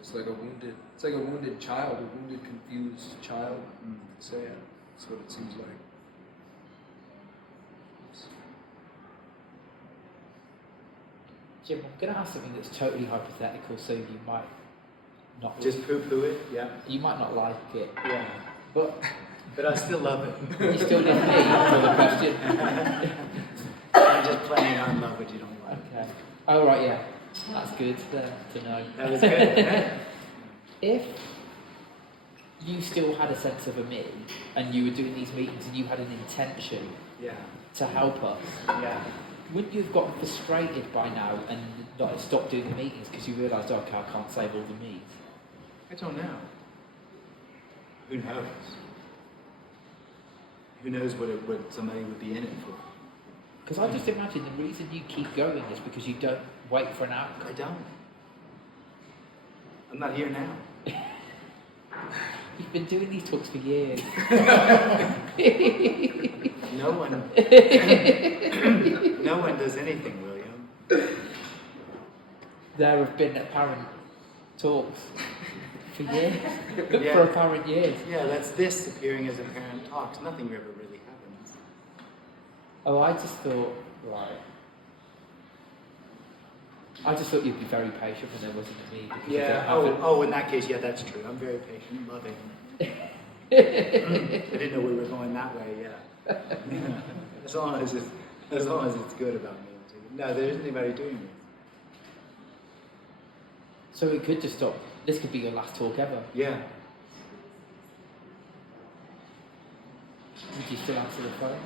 It's like a wounded child, a wounded, confused child. So yeah, that's what it seems like. Jim, I'm going to ask something that's totally hypothetical, so you might not Just poo-poo it. Yeah. You might not like it. Yeah. But I still love it. you still didn't answer the question. I'm just playing on love what you don't like. Okay. Oh right, yeah. That's good to know. That was good. Yeah. If you still had a sense of a me, and you were doing these meetings, and you had an intention Yeah. to help us, Yeah. wouldn't you have gotten frustrated by now and like stopped doing the meetings because you realised, okay, I can't save all the me's? I don't know. Who knows? Who knows what somebody would be in it for? Because I just imagine the reason you keep going is because you don't wait for an outcome. I don't. I'm not here now. You've been doing these talks for years. No one does anything, William. There have been apparent talks for years. Yeah. For apparent years. Yeah, that's this appearing as apparent talks. Nothing ever really happens. Oh, I just thought, right. I just thought you'd be very patient when there wasn't a me. Because you Yeah. don't have Oh, in that case, yeah, that's true. I'm very patient, loving. I didn't know we were going that way. Yeah. As long as it's good about me. No, there isn't anybody doing this. So it could just stop. This could be your last talk ever. Yeah. Do you still answer the phone?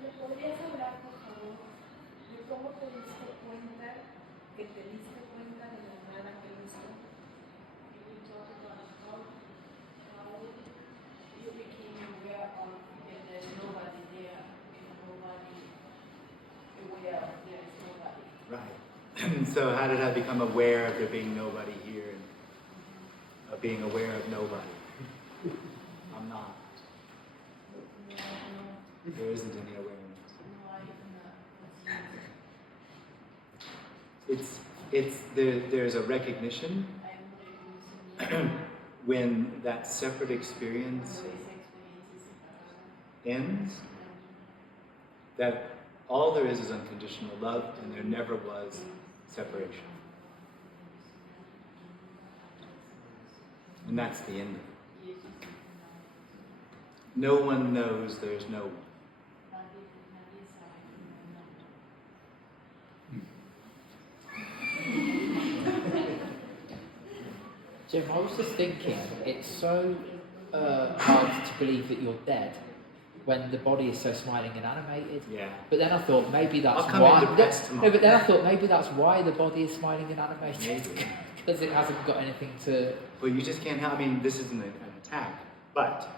¿Me podrías hablar, por favor, de cómo te diste cuenta que te diste cuenta de la nada que eres tú? Can you talk about how you became aware of that there's nobody there and nobody aware of there is nobody? Right. So how did I become aware of there being nobody here and of being aware of nobody? I'm not. There isn't any awareness. There's a recognition when that separate experience ends, that all there is unconditional love and there never was separation. And that's the end of it. No one knows there's no one. Jim, I was just thinking, it's so hard to believe that you're dead when the body is so smiling and animated. Yeah. But then I thought maybe that's I'll come why. into rest tomorrow. No, but then I thought maybe that's why the body is smiling and animated because it hasn't got anything to. Well, you just can't help. I mean, this isn't an attack, but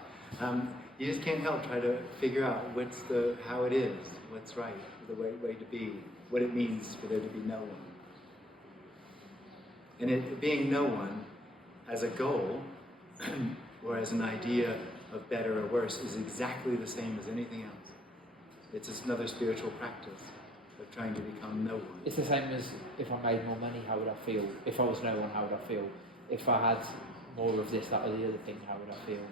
you just can't help try to figure out how it is, what's right, the way to be, what it means for there to be no one. And it being no one as a goal or as an idea of better or worse is exactly the same as anything else. It's just another spiritual practice of trying to become no one. It's the same as if I made more money, how would I feel? If I was no one, how would I feel? If I had more of this, that, or the other thing, how would I feel?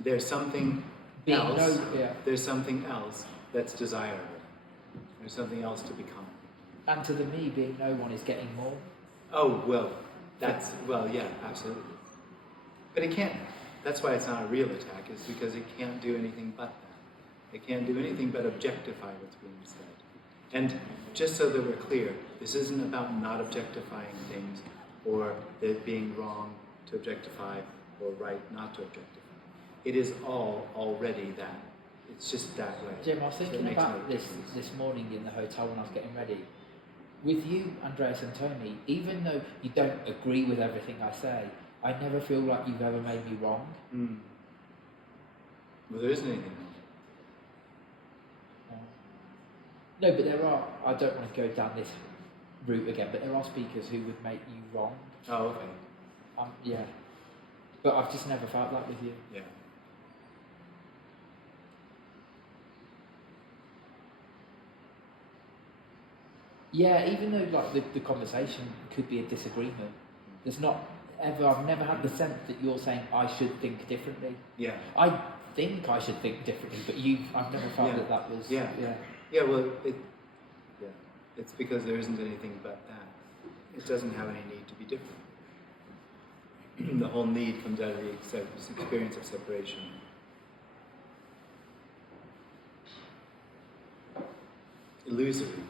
There's something Being else. yeah. There's something else that's desirable. There's something else to become. And to the me, being no one is getting more. Oh, well, yeah, absolutely. But it can't. That's why it's not a real attack, is because it can't do anything but that. It can't do anything but objectify what's being said. And just so that we're clear, this isn't about not objectifying things or it being wrong to objectify or right not to objectify. It is all already that. It's just that way. Jim, I was So it thinking makes about no this difference. this morning in the hotel when I was getting ready. With you, Andreas and Tony, even though you don't agree with everything I say, I never feel like you've ever made me wrong. Mm. Well, there isn't anything wrong. No, but there are, I don't want to go down this route again, but there are speakers who would make you wrong. Oh, okay. Yeah. But I've just never felt that with you. Yeah. Yeah, even though like the conversation could be a disagreement, there's not ever, I've never had the sense that you're saying I should think differently. Yeah. I think I should think differently, but I've never felt that was... Yeah. Yeah, well, it's because there isn't anything but that. It doesn't have any need to be different. The whole need comes out of the experience of separation. Illusory,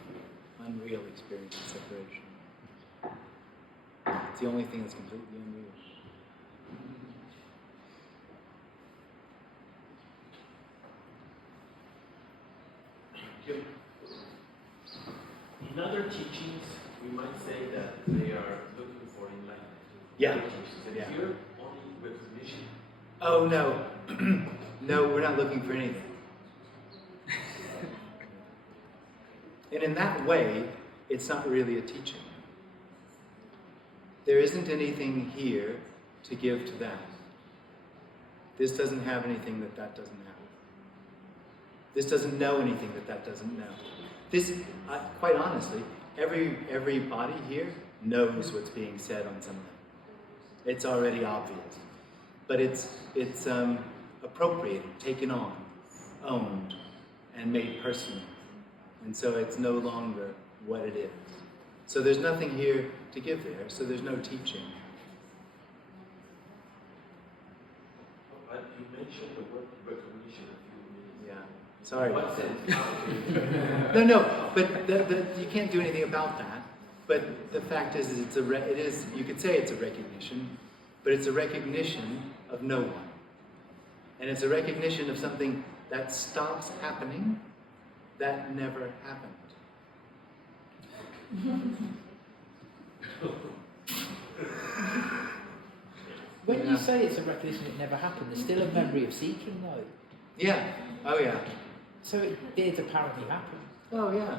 unreal experience of separation. It's the only thing that's completely unreal. In other teachings, we might say that they are looking for enlightenment. Yeah. And Yeah. here, only recognition. Oh, no. No, we're not looking for anything. And in that way, it's not really a teaching. There isn't anything here to give to that. This doesn't have anything that that doesn't have. This doesn't know anything that that doesn't know. This, quite honestly, every body here knows what's being said on some level. It's already obvious. But it's appropriated, taken on, owned, and made personal. And so it's no longer what it is. So there's nothing here to give there, so there's no teaching. You mentioned the word recognition a few minutes. Yeah, sorry. What sense? No, but you can't do anything about that. But the fact is you could say it's a recognition, but it's a recognition of no one. And it's a recognition of something that stops happening, that never happened. When you say it's a recognition it never happened, there's still a memory of seeking, though. Yeah, oh yeah. So it did apparently happen. Oh yeah.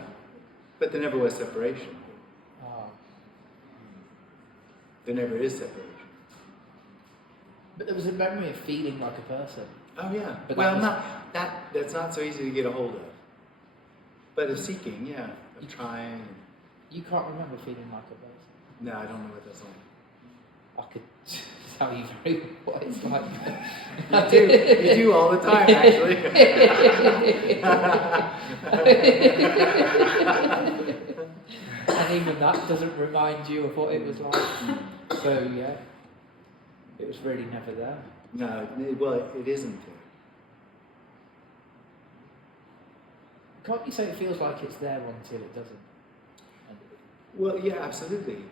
But there never was separation. Oh. There never is separation. But there was a memory of feeling like a person. Oh yeah. But Well, that's not so easy to get a hold of. But of seeking, yeah. Of trying. You can't remember feeling like a person. No, I don't know what that's like. I could tell you very well what it's like. You do all the time, actually. And even that doesn't remind you of what it was like. So yeah, it was really never there. No, it isn't there. Can't you say it feels like it's there until it doesn't? Well, yeah, absolutely.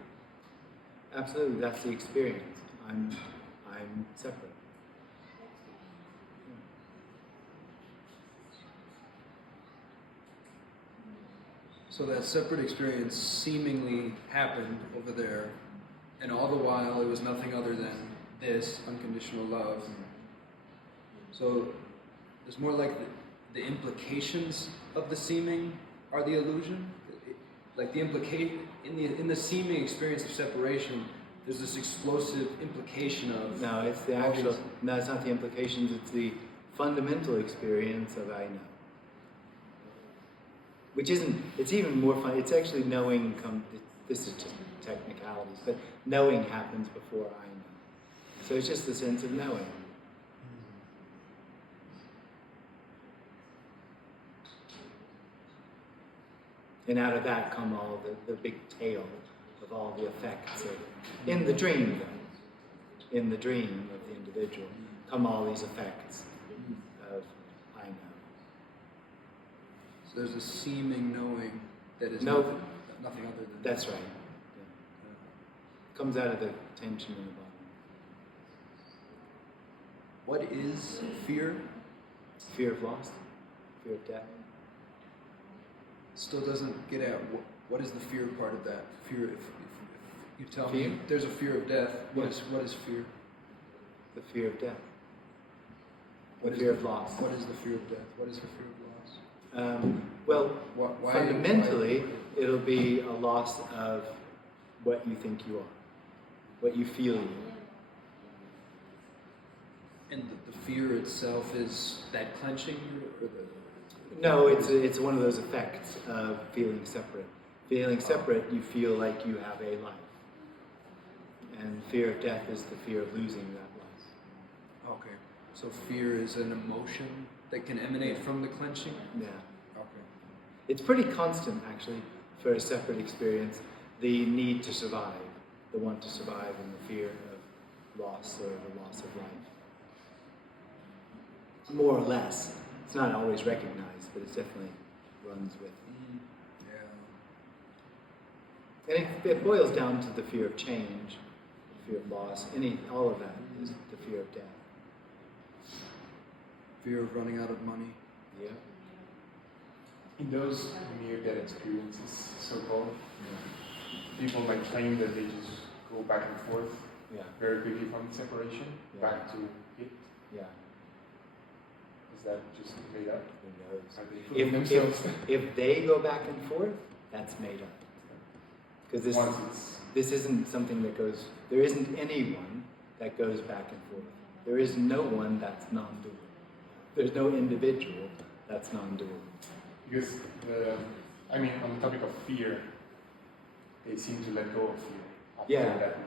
Absolutely, that's the experience. I'm separate. So that separate experience seemingly happened over there, and all the while it was nothing other than this unconditional love. So it's more like the implications of the seeming are the illusion. Like the in the seeming experience of separation, there's this explosive implication of. No, it's the actual. No, it's not the implications. It's the fundamental experience of I know. Which isn't. It's even more fun. It's actually knowing. This is just technicalities, but knowing happens before I know. So it's just the sense of knowing. And out of that come all the big tale of all the effects of, in the dream, though, in the dream of the individual, come all these effects of I know. So there's a seeming knowing that is No, nothing other than. that's right. Yeah. Comes out of the tension in the body. What is fear? Fear of loss, fear of death. Still doesn't get at what is the fear part of that. Fear. If you tell Fear? me there's a fear of death, what is fear? The fear of death. What The is fear of loss. What is the fear of death? What is the fear of loss? Why Fundamentally, it'll be a loss of what you think you are, what you feel you are. And the fear itself is that clenching, or the. No, it's one of those effects of feeling separate. Feeling separate, you feel like you have a life. And fear of death is the fear of losing that life. Okay. So fear is an emotion that can emanate from the clenching? Yeah. Okay. It's pretty constant, actually, for a separate experience. The need to survive, the want to survive, and the fear of loss or the loss of life. More or less. It's not always recognized, but it definitely runs with it. Yeah. And it boils down to the fear of change, the fear of loss, all of that is the fear of death. Fear of running out of money. Yeah. In those near-death experiences, so-called, people might claim that they just go back and forth very quickly from separation back to it. Yeah. Is that just made up? Who knows? Are they fooling themselves? If they go back and forth, that's made up. Because this isn't something that goes. There isn't anyone that goes back and forth. There is no one that's non-dual. There's no individual that's non-dual. Because, on the topic of fear, they seem to let go of fear after that.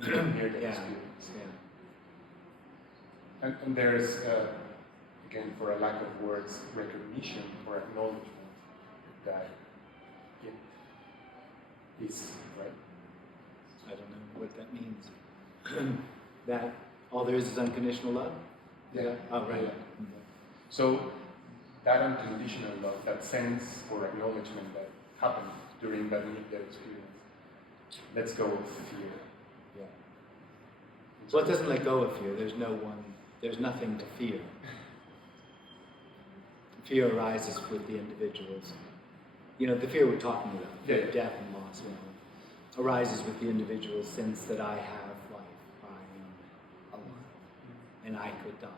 near death Yeah. experience. Yeah. And there's, again, for a lack of words, recognition or acknowledgement that it is, right? I don't know what that means. That all there is unconditional love? Yeah. Oh, right. Yeah. So that unconditional love, that sense or acknowledgement that happened during that near-death experience, let's go with fear. Yeah. Well, it doesn't let go of fear. There's nothing to fear. Fear arises with the individuals. You know, the fear we're talking about, fear of death and loss, arises with the individual's sense that I have life, I am alive, and I could die.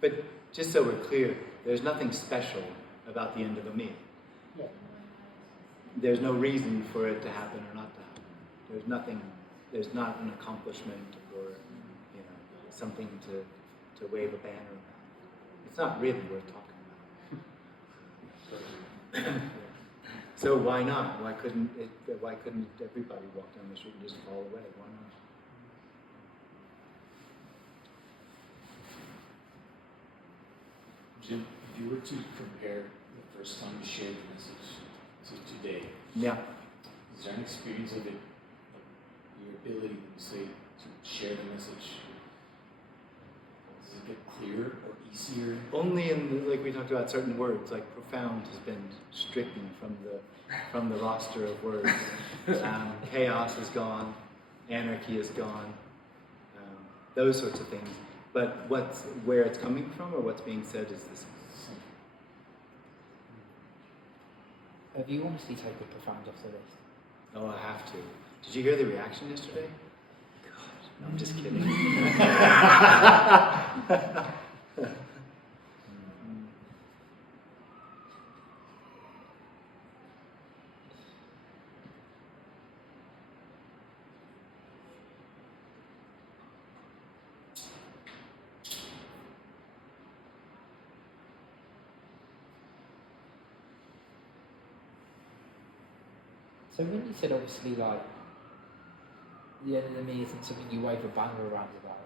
But just so we're clear, there's nothing special about the end of a meal. Yeah. There's no reason for it to happen or not to happen. There's not an accomplishment or, you know, something to wave a banner about. It's not really worth talking about. So why not? Why couldn't everybody walk down the street and just fall away? Why not? Jim, if you were to compare the first time you shared the message to today, Yeah. is there an experience of it, of your ability, say, to share the message? Does it get clearer or easier? Only like we talked about, certain words, like profound has been stricken from the roster of words. Chaos is gone, anarchy is gone, those sorts of things. But where it's coming from or what's being said is the same. Have you honestly taken profound off the list? Oh, I have to. Did you hear the reaction yesterday? God, no, I'm just kidding. So when you said obviously like the end of the me isn't something you wave a banner around about,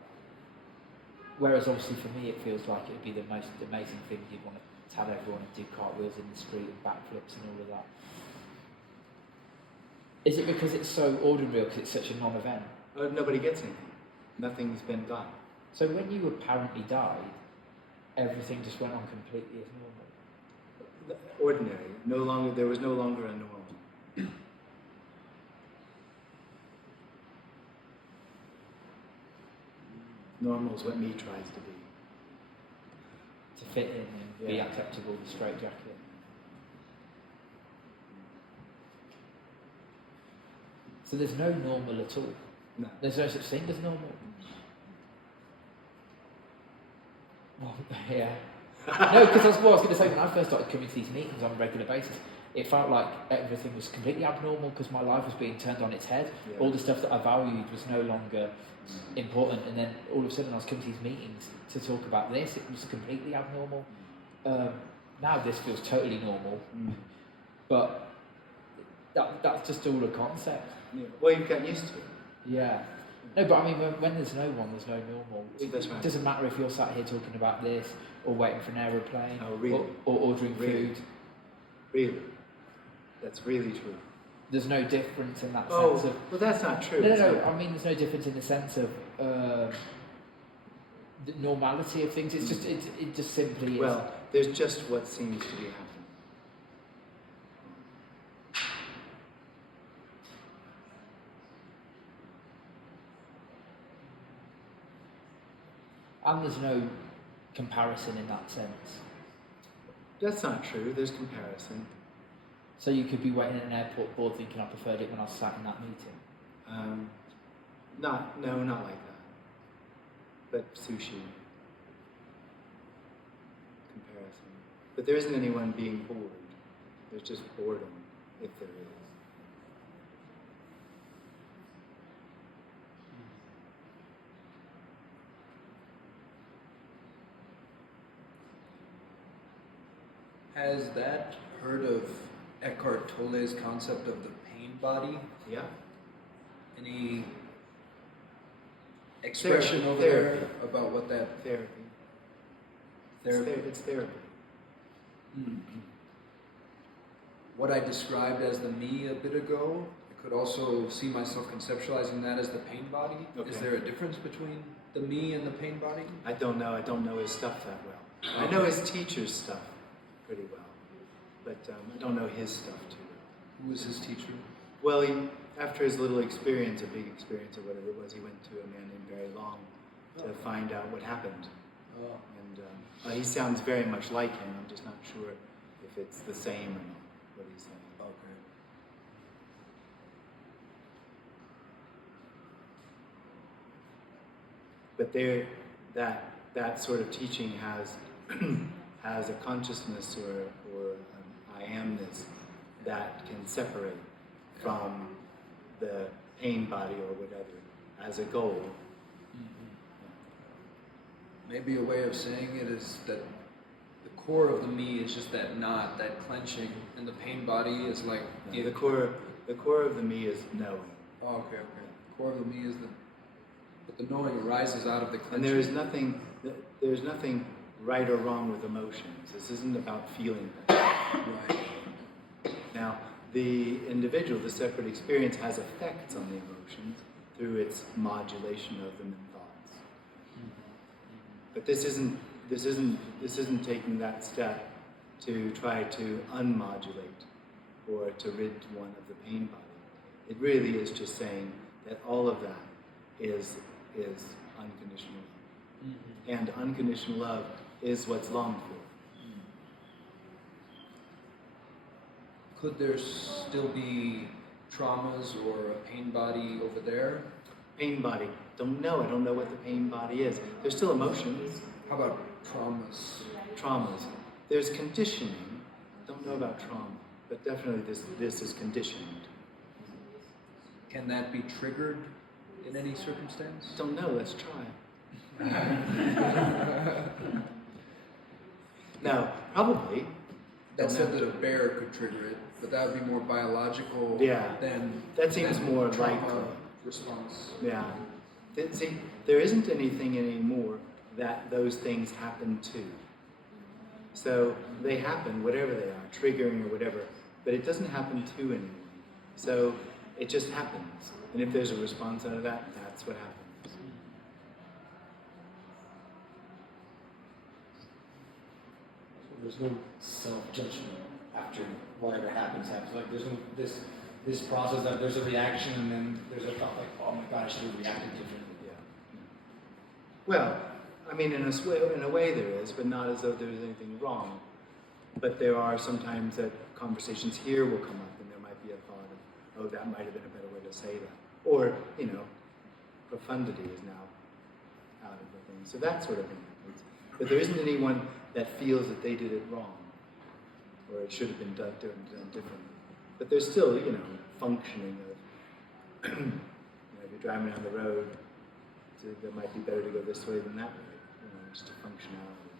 whereas obviously for me it feels like it would be the most amazing thing you'd want to tell everyone and do cartwheels in the street and backflips and all of that. Is it because it's so ordinary because it's such a non-event? Nobody gets anything. Nothing's been done. So when you apparently died, everything just went on completely as normal? Ordinary. There was no longer a normal. Normal is what me tries to be. To fit in and be acceptable, the straitjacket. So there's no normal at all? No. There's no such thing as normal? Well, yeah. No, because I was going to say, when I first started coming to these meetings on a regular basis, it felt like everything was completely abnormal because my life was being turned on its head. Yeah. All the stuff that I valued was no longer important, and then all of a sudden I was coming to these meetings to talk about this. It was completely abnormal. Now this feels totally normal, but that's just all a concept. Yeah. Well, you've got used to it. Yeah. No, but I mean, when there's no one, there's no normal. That's right. It doesn't matter if you're sat here talking about this, or waiting for an aeroplane, really? or ordering food. Really? That's really true. There's no difference in that sense of... well, that's not true. No. I mean, there's no difference in the sense of the normality of things. It's just, it just simply is. Well, there's just what seems to be happening. And there's no comparison in that sense. That's not true. There's comparison. So you could be waiting at an airport board thinking I preferred it when I sat in that meeting? Not like that. But sushi. Comparison. But there isn't anyone being bored. There's just boredom, if there is. Has that heard of Eckhart Tolle's concept of the pain body. Yeah. Any expression over there about what that therapy? It's therapy. What I described as the me a bit ago, I could also see myself conceptualizing that as the pain body. Okay. Is there a difference between the me and the pain body? I don't know. I don't know his stuff that well. I know his teacher's stuff pretty well, but I don't know his stuff too well. Who was his teacher? Well, after his little experience, a big experience or whatever it was, he went to a man named Barry Long to find out what happened. Oh. And he sounds very much like him. I'm just not sure if it's the same or not, what he's saying. Okay. But that sort of teaching has has a consciousness or an I amness that can separate from the pain body or whatever as a goal. Maybe a way of saying it is that the core of the me is just that knot, that clenching, and the pain body is like the core of the me is knowing. Oh, okay. The core of the me is but the knowing arises out of the clenching. And there's nothing right or wrong with emotions. This isn't about feeling better. Right. Now, the individual, the separate experience, has effects on the emotions through its modulation of them in thoughts. But this isn't taking that step to try to unmodulate or to rid one of the pain body. It really is just saying that all of that is unconditional love. And unconditional love is what's longed for. Could there still be traumas or a pain body over there? Pain body. Don't know. I don't know what the pain body is. There's still emotions. How about traumas? Traumas. There's conditioning. Don't know about trauma, but definitely this is conditioned. Can that be triggered in any circumstance? Don't know. Let's try. No, probably. That said that a bear could trigger it, but that would be more biological than that seems more trauma likely. Response. Yeah. See, there isn't anything anymore that those things happen to. So they happen, whatever they are, triggering or whatever, but it doesn't happen to anyone. So it just happens. And if there's a response out of that, that's what happens. There's no self-judgment after whatever happens. Like there's no this process that there's a reaction and then there's a thought like, oh my God, I should have reacted differently. Yeah. Well, I mean, in a way there is, but not as though there's anything wrong. But there are sometimes that conversations here will come up and there might be a thought of, oh, that might have been a better way to say that. Or, profundity is now out of the thing. So that sort of thing happens. But there isn't anyone that feels that they did it wrong or it should have been done differently. But there's still, functioning of, if you're driving down the road, it might be better to go this way than that way, just a functionality.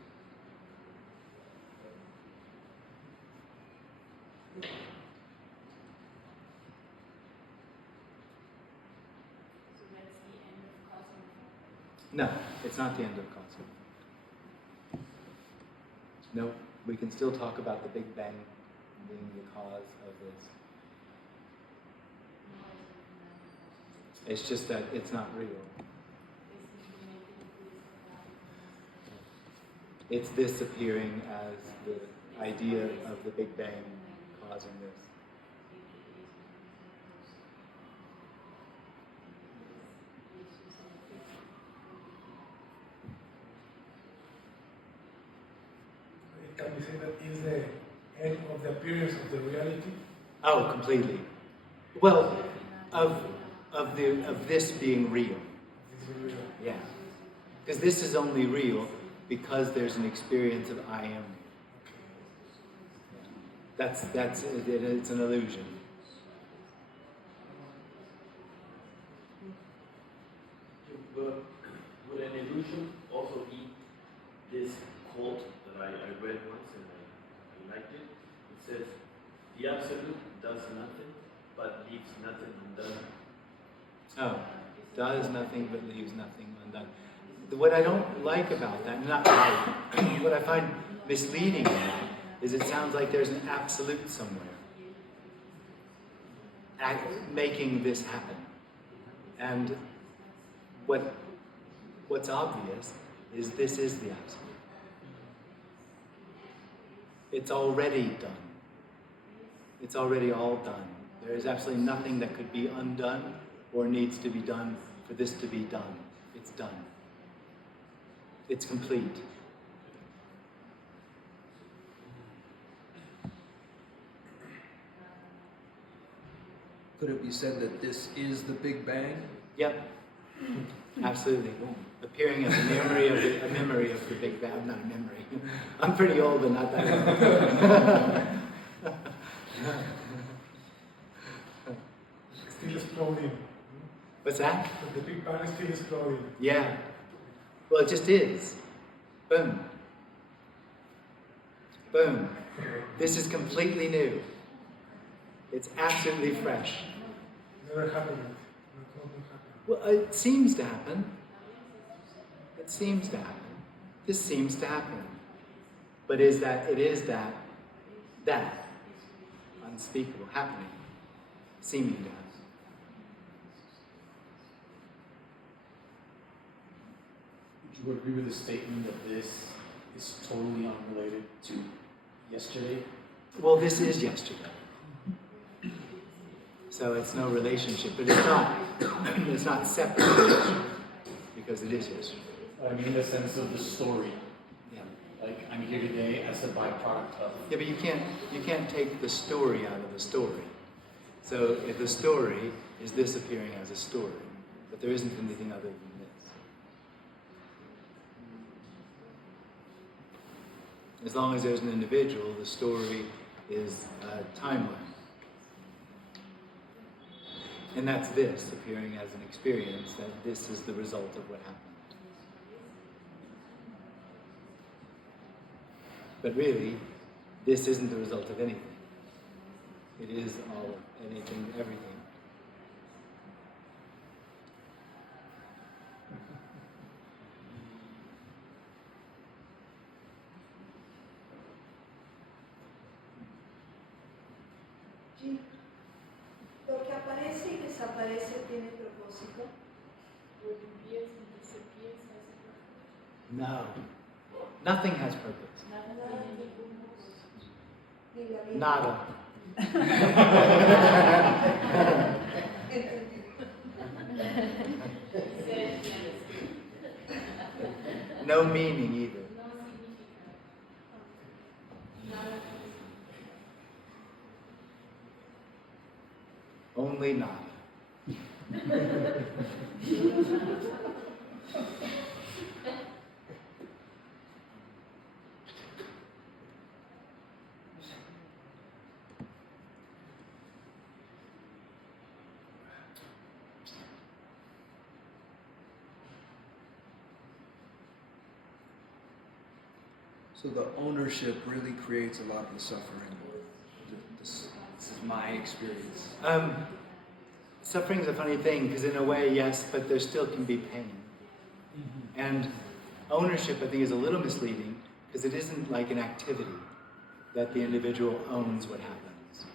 So that's the end of cause and effect? No, it's not the end of cause and effect. No, we can still talk about the Big Bang being the cause of this. It's just that it's not real. It's this appearing as the idea of the Big Bang causing this. Can we say that is the end of the appearance of the reality? Oh, completely. Well, of this being real. This is real. Yeah. Because this is only real because there's an experience of I am real. That's it, it's an illusion. But would an illusion also be this quote that I read once and I liked it? It says, "The absolute does nothing, but leaves nothing undone. Oh, does nothing but leaves nothing undone. What I don't like about that, not like, what I find misleading is it sounds like there's an absolute somewhere making this happen. And what's obvious is this is the absolute. It's already done. It's already all done. There is absolutely nothing that could be undone or needs to be done for this to be done. It's done. It's complete. Could it be said that this is the Big Bang? Yep. Absolutely. Appearing as a memory of the Big Bang. Not a memory. I'm pretty old, but not that old. Still exploding. What's that? The Big Bang is still exploding. Yeah. Well, it just is. Boom. Boom. This is completely new. It's absolutely fresh. Never happened. Not happened. Well, it seems to happen. It seems to happen. This seems to happen. But it is that unspeakable happening, seeming to happen. Would you agree with the statement that this is totally unrelated to yesterday? Well, this is yesterday. So it's no relationship, but it's not separate because it is yesterday. I mean, in the sense of the story. Yeah. Like, I'm here today as a byproduct of. Yeah, but you can't take the story out of the story. So if the story is this appearing as a story, but there isn't anything other than this. As long as there's an individual, the story is a timeline. And that's this, appearing as an experience, that this is the result of what happened. But really, this isn't the result of anything. It is all, anything, everything. Jim, lo que aparece y desaparece tiene propósito. No. Nothing has purpose. Ni la vida. Nada. No meaning either. Only nada. So the ownership really creates a lot of the suffering. This is my experience. Suffering is a funny thing because in a way, yes, but there still can be pain. Mm-hmm. And ownership, I think, is a little misleading because it isn't like an activity that the individual owns what happens.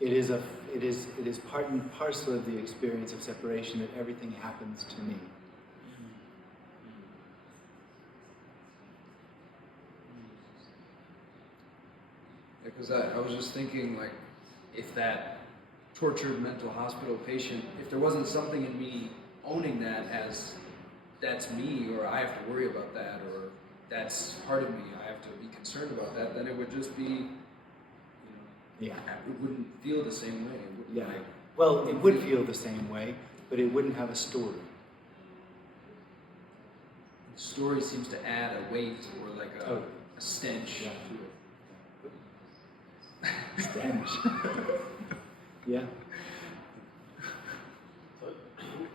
It is part and parcel of the experience of separation that everything happens to me. Because I was just thinking, like, if that tortured mental hospital patient, if there wasn't something in me owning that as that's me, or I have to worry about that, or that's part of me, I have to be concerned about that, then it would just be, it wouldn't feel the same way. It wouldn't, Well, it would feel the same way, but it wouldn't have a story. The story seems to add a weight or like a stench to it. Stench. Yeah. So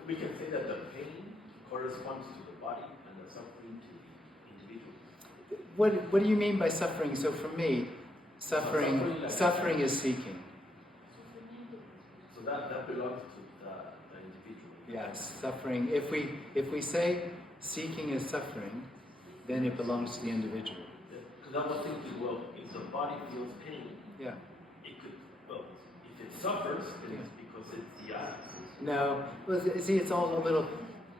we can say that the pain corresponds to the body and the suffering to the individual. What do you mean by suffering? So for me, suffering is seeking. So that belongs to the individual. Yes, suffering. If we say seeking is suffering, then it belongs to the individual. Because I was thinking, well, if the body feels pain, Yeah. it could, well, if it suffers, then it's because it's the eye. No, well, see, it's all a little.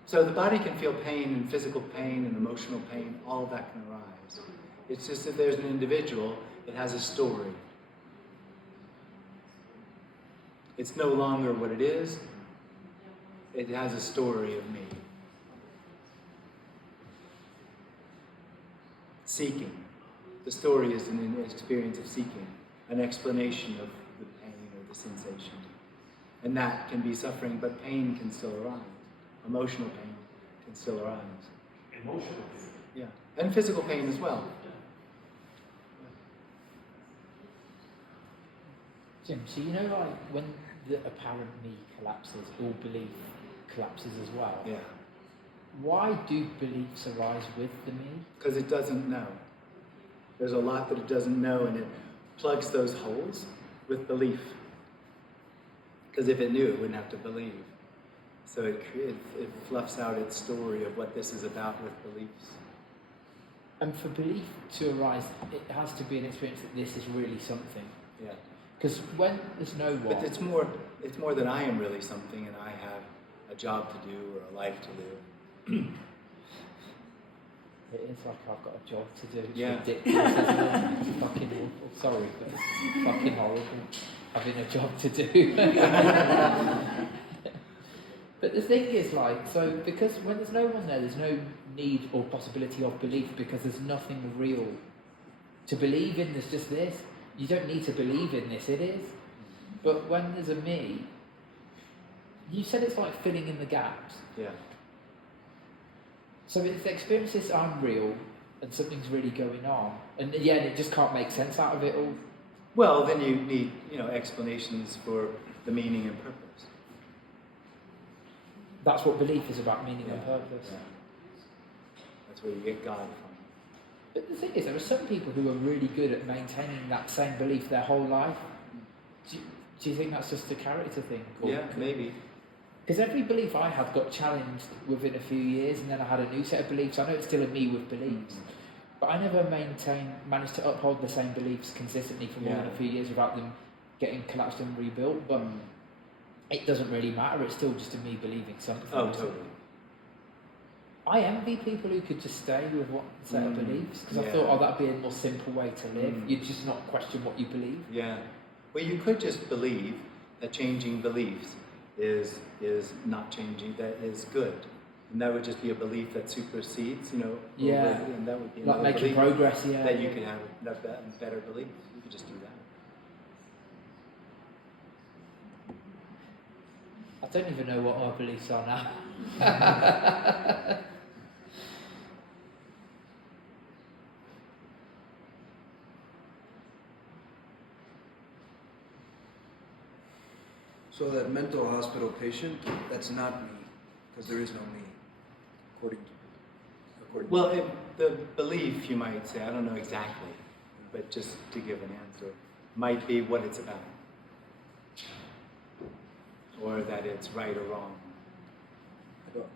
So the body can feel pain and physical pain and emotional pain. All of that can arise. It's just that there's an individual that has a story. It's no longer what it is. It has a story of me. Seeking. The story is an experience of seeking, an explanation of the pain or the sensation. And that can be suffering, but pain can still arise. Emotional pain can still arise. Emotional pain. Yeah. And physical pain as well. Jim, so you know, like when the apparent me collapses, all belief collapses as well. Yeah. Why do beliefs arise with the me? Because it doesn't know. There's a lot that it doesn't know, and it plugs those holes with belief. Because if it knew, it wouldn't have to believe. So it fluffs out its story of what this is about with beliefs. And for belief to arise, it has to be an experience that this is really something. Yeah. Because when there's no one... But it's more that I am really something, and I have a job to do or a life to live. It is like I've got a job to do. It's Yeah. ridiculous, isn't it? It's fucking awful. Sorry, but it's fucking horrible having a job to do. But the thing is, like, so because when there's no one there, there's no need or possibility of belief because there's nothing real to believe in. There's just this. You don't need to believe in this. It is. But when there's a me, you said it's like filling in the gaps. Yeah. So if the experiences aren't real and something's really going on, and yeah, it just can't make sense out of it all. Well, then you need, explanations for the meaning and purpose. That's what belief is about, meaning and purpose. Yeah. That's where you get God from. But the thing is, there are some people who are really good at maintaining that same belief their whole life. Do you think that's just a character thing? Yeah, maybe. Because every belief I had got challenged within a few years, and then I had a new set of beliefs. I know it's still a me with beliefs, but I never managed to uphold the same beliefs consistently for more than a few years without them getting collapsed and rebuilt. But it doesn't really matter. It's still just a me believing something. Oh, totally. I envy people who could just stay with one set of beliefs because I thought, that'd be a more simple way to live. You'd just not question what you believe. Yeah. Well, you could just believe that changing beliefs is not changing, that is good. And that would just be a belief that supersedes, and that would be like another making belief progress, that you can have a better belief. You could just do that. I don't even know what our beliefs are now. So that mental hospital patient, that's not me, because there is no me, according to Well, the belief, you might say, I don't know exactly, but just to give an answer, might be what it's about. Or that it's right or wrong.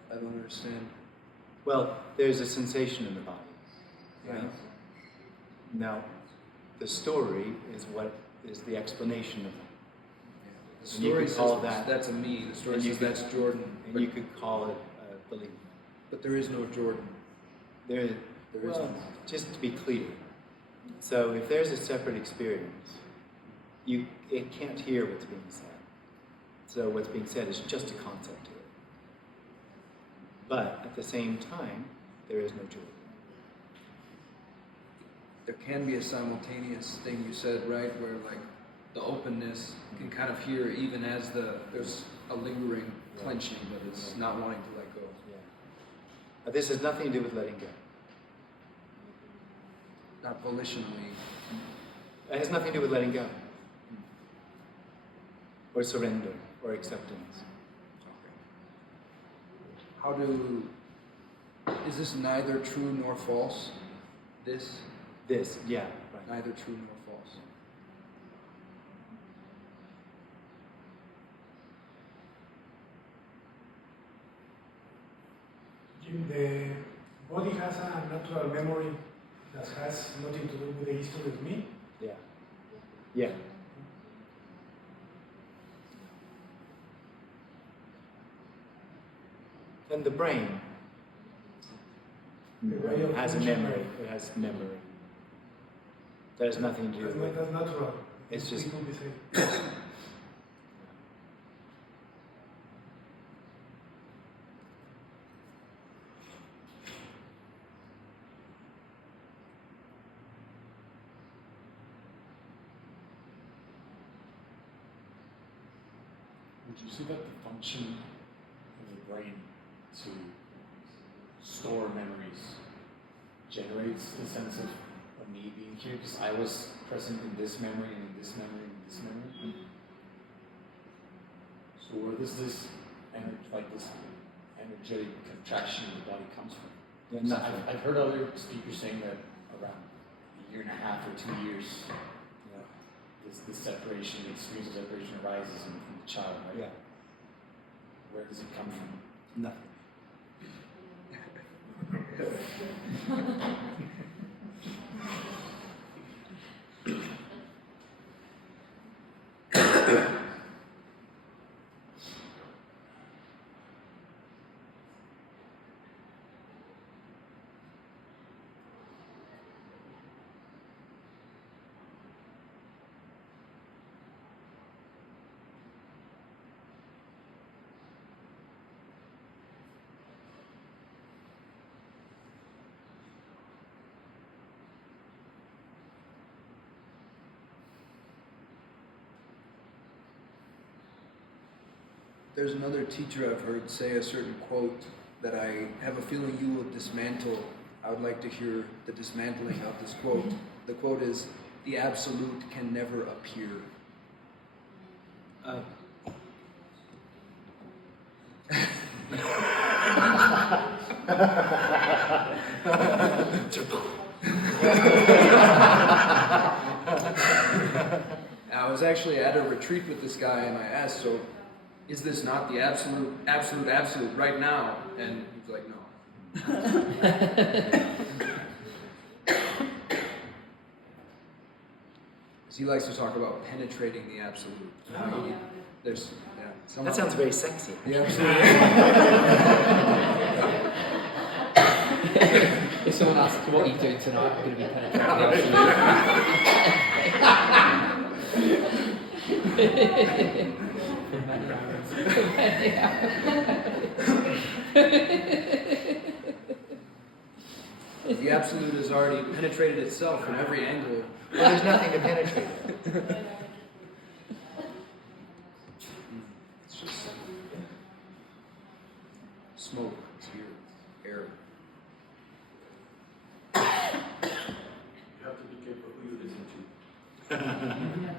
I don't understand. Well, there's a sensation in the body, right? Now, the story is what is the explanation of that. The story call says that's a me. The story says that's Jordan. And you could call it a belief. But there is no Jordan. There is no. Just to be clear. So if there's a separate experience, it can't hear what's being said. So what's being said is just a concept to it. But at the same time, there is no Jordan. There can be a simultaneous thing you said, right, where like the openness can kind of hear even as there's a lingering clenching, but it's not wanting to let go. Yeah. This has nothing to do with letting go. Not volitionally. It has nothing to do with letting go. Or surrender, or acceptance. Is this neither true nor false? This, yeah, right. Neither true nor false. The body has a natural memory that has nothing to do with the history of me. Yeah. Yeah. And the brain The way of has a function. memory. It has memory. That has nothing to do That's, with that's natural. It's just- People be saying. Would you say that the function of the brain to store memories generates the sense of me being here? Because I was present in this memory and in this memory and in this memory. So where does this energetic contraction of the body comes from? Yeah, So nothing. I've heard other speakers saying that around a year and a half or 2 years, this separation, the experience of separation arises in the child, right? Yeah. Where does it come from? Nothing. There's another teacher I've heard say a certain quote that I have a feeling you will dismantle. I would like to hear the dismantling of this quote. The quote is, "The absolute can never appear." I was actually at a retreat with this guy and I asked, so is this not the absolute right now? And he was like, no. He likes to talk about penetrating the absolute. Oh. There's, That sounds very sexy. Yeah, If someone asks what are you doing tonight, I'm going to be penetrating. For many hours. the absolute has already penetrated itself in every angle. Well, there's nothing to penetrate. It's just smoke, it's here, air. You have to be careful who you listen to.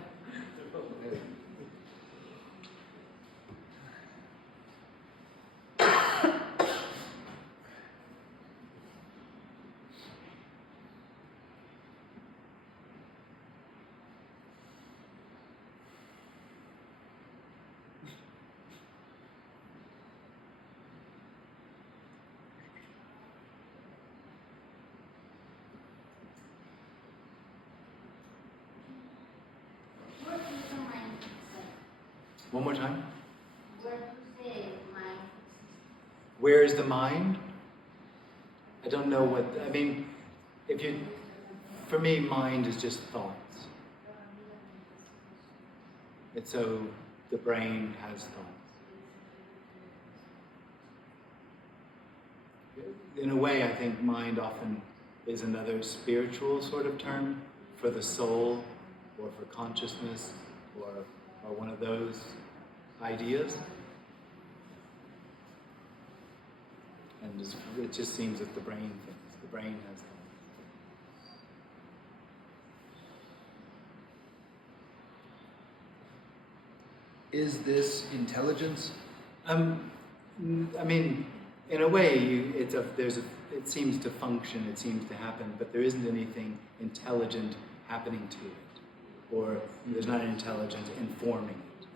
One more time. Where do you say mind? Where is the mind? I don't know what, I mean, for me, mind is just thoughts. And so the brain has thoughts. In a way, I think mind often is another spiritual sort of term for the soul or for consciousness or one of those ideas. And it just seems that the brain thinks. The brain has thoughts. Is this intelligence? I mean, in a way, it seems to function, it seems to happen, but there isn't anything intelligent happening to it, or there's not an intelligence informing it.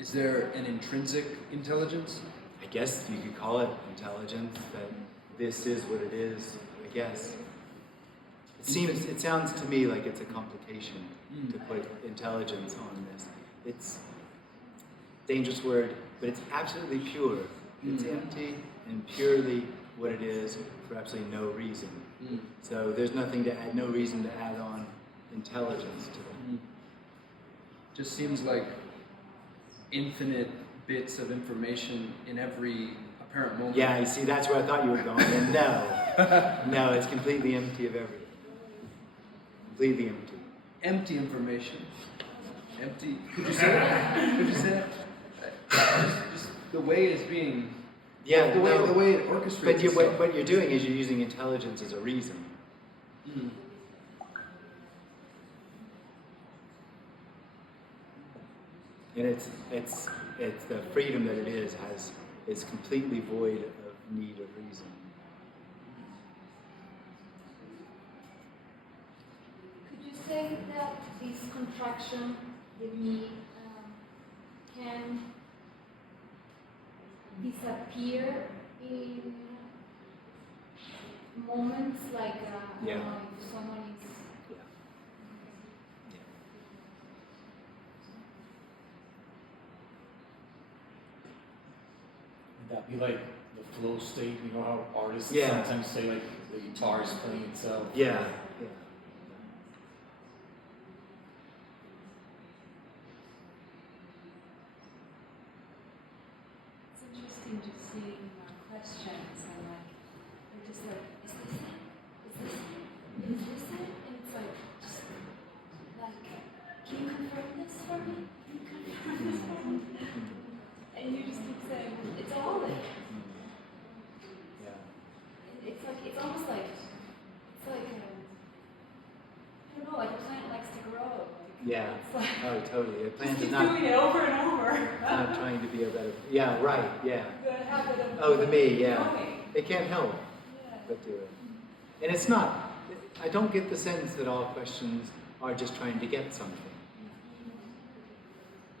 Is there an intrinsic intelligence? I guess you could call it intelligence, that this is what it is, I guess. It sounds to me like it's a complication to put intelligence on this. It's a dangerous word, but it's absolutely pure. It's empty and purely what it is for absolutely no reason. So there's nothing to add, no reason to add on intelligence to it. Just seems like infinite bits of information in every apparent moment. Yeah, you see, that's where I thought you were going. And no, it's completely empty of everything. Completely empty. Empty information. Empty. Could you say that? Could you say that? Just the way it's being. Yeah, the way it orchestrates. But what you're doing is you're using intelligence as a reason. And it's the freedom that it is completely void of need of reason. Could you say that this contraction, the me, can disappear in moments like I don't know, if someone is Would that be like the flow state? You know how artists Yeah. sometimes say like the guitar is playing itself. Yeah. It's interesting to see questions and like we're just like, is this it? Is this it? Is this it? And it's like just like, can you confirm this for me? Can you confirm this for me? And you just keep saying, it's all it. It's like it's almost like I don't know, like a plant likes to grow. Yeah. It's like, Oh, totally. A plant just is keep not doing it over and over. not trying to be a better. Yeah. Right. Yeah. The habit of Oh, the me. Yeah. growing. It can't help but do it. And it's not. I don't get the sense that all questions are just trying to get something.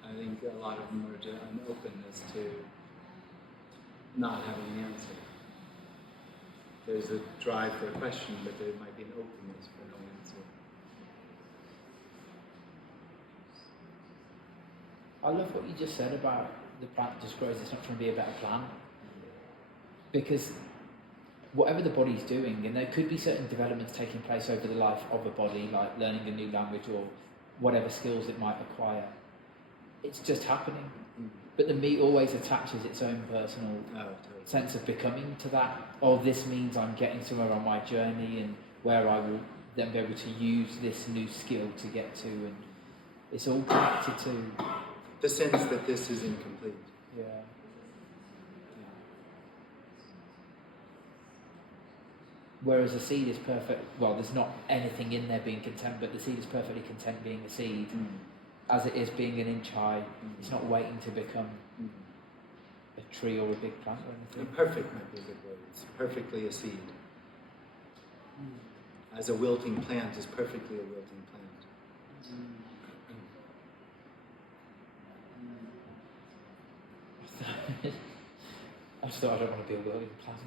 I think a lot of them are just an openness to not having an answer. There's a drive for a question, but there might be an openness for no answer. I love what you just said about the plant that just grows. It's not trying to be a better plant. Because whatever the body's doing, and there could be certain developments taking place over the life of a body, like learning a new language or whatever skills it might acquire. It's just happening. But the me always attaches its own personal sense of becoming to that. Oh, this means I'm getting somewhere on my journey and where I will then be able to use this new skill to get to. And it's all connected to the sense that this is incomplete. Yeah. Whereas a seed is perfect, well, there's not anything in there being content, but the seed is perfectly content being a seed, as it is being an inch high. It's not waiting to become a tree or a big plant or anything. Perfect might be a good word. It's perfectly a seed. As a wilting plant is perfectly a wilting plant. I just thought I don't want to be a wilting plant.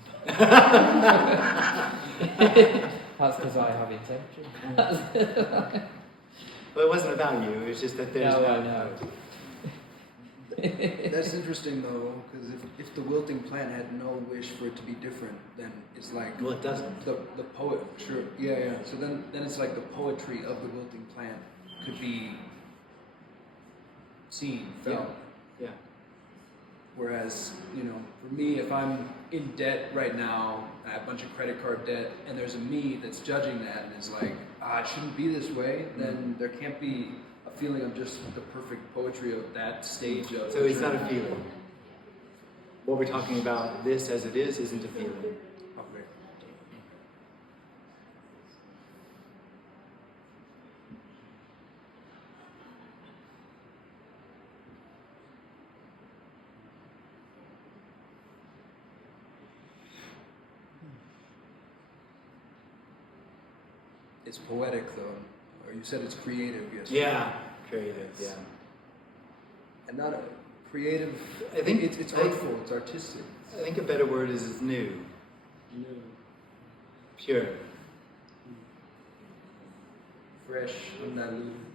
That's because I have intention. Well, it wasn't about you. It was just that there's no. That's interesting though, because if the wilting plant had no wish for it to be different, then it's like well, it doesn't. The poet, sure, yeah. So then it's like the poetry of the wilting plant could be seen, felt. Yeah. Whereas, for me, if I'm in debt right now, I have a bunch of credit card debt, and there's a me that's judging that and is like, it shouldn't be this way, then there can't be a feeling of just the perfect poetry of that stage of. So it's not a feeling. What we're talking about, this as it is, isn't a feeling. Okay. It's poetic though, or you said it's creative, yes? Yeah, creative, yeah. And not creative. I think it's artful. It's artistic. I think a better word is new, pure. Fresh, undiluted.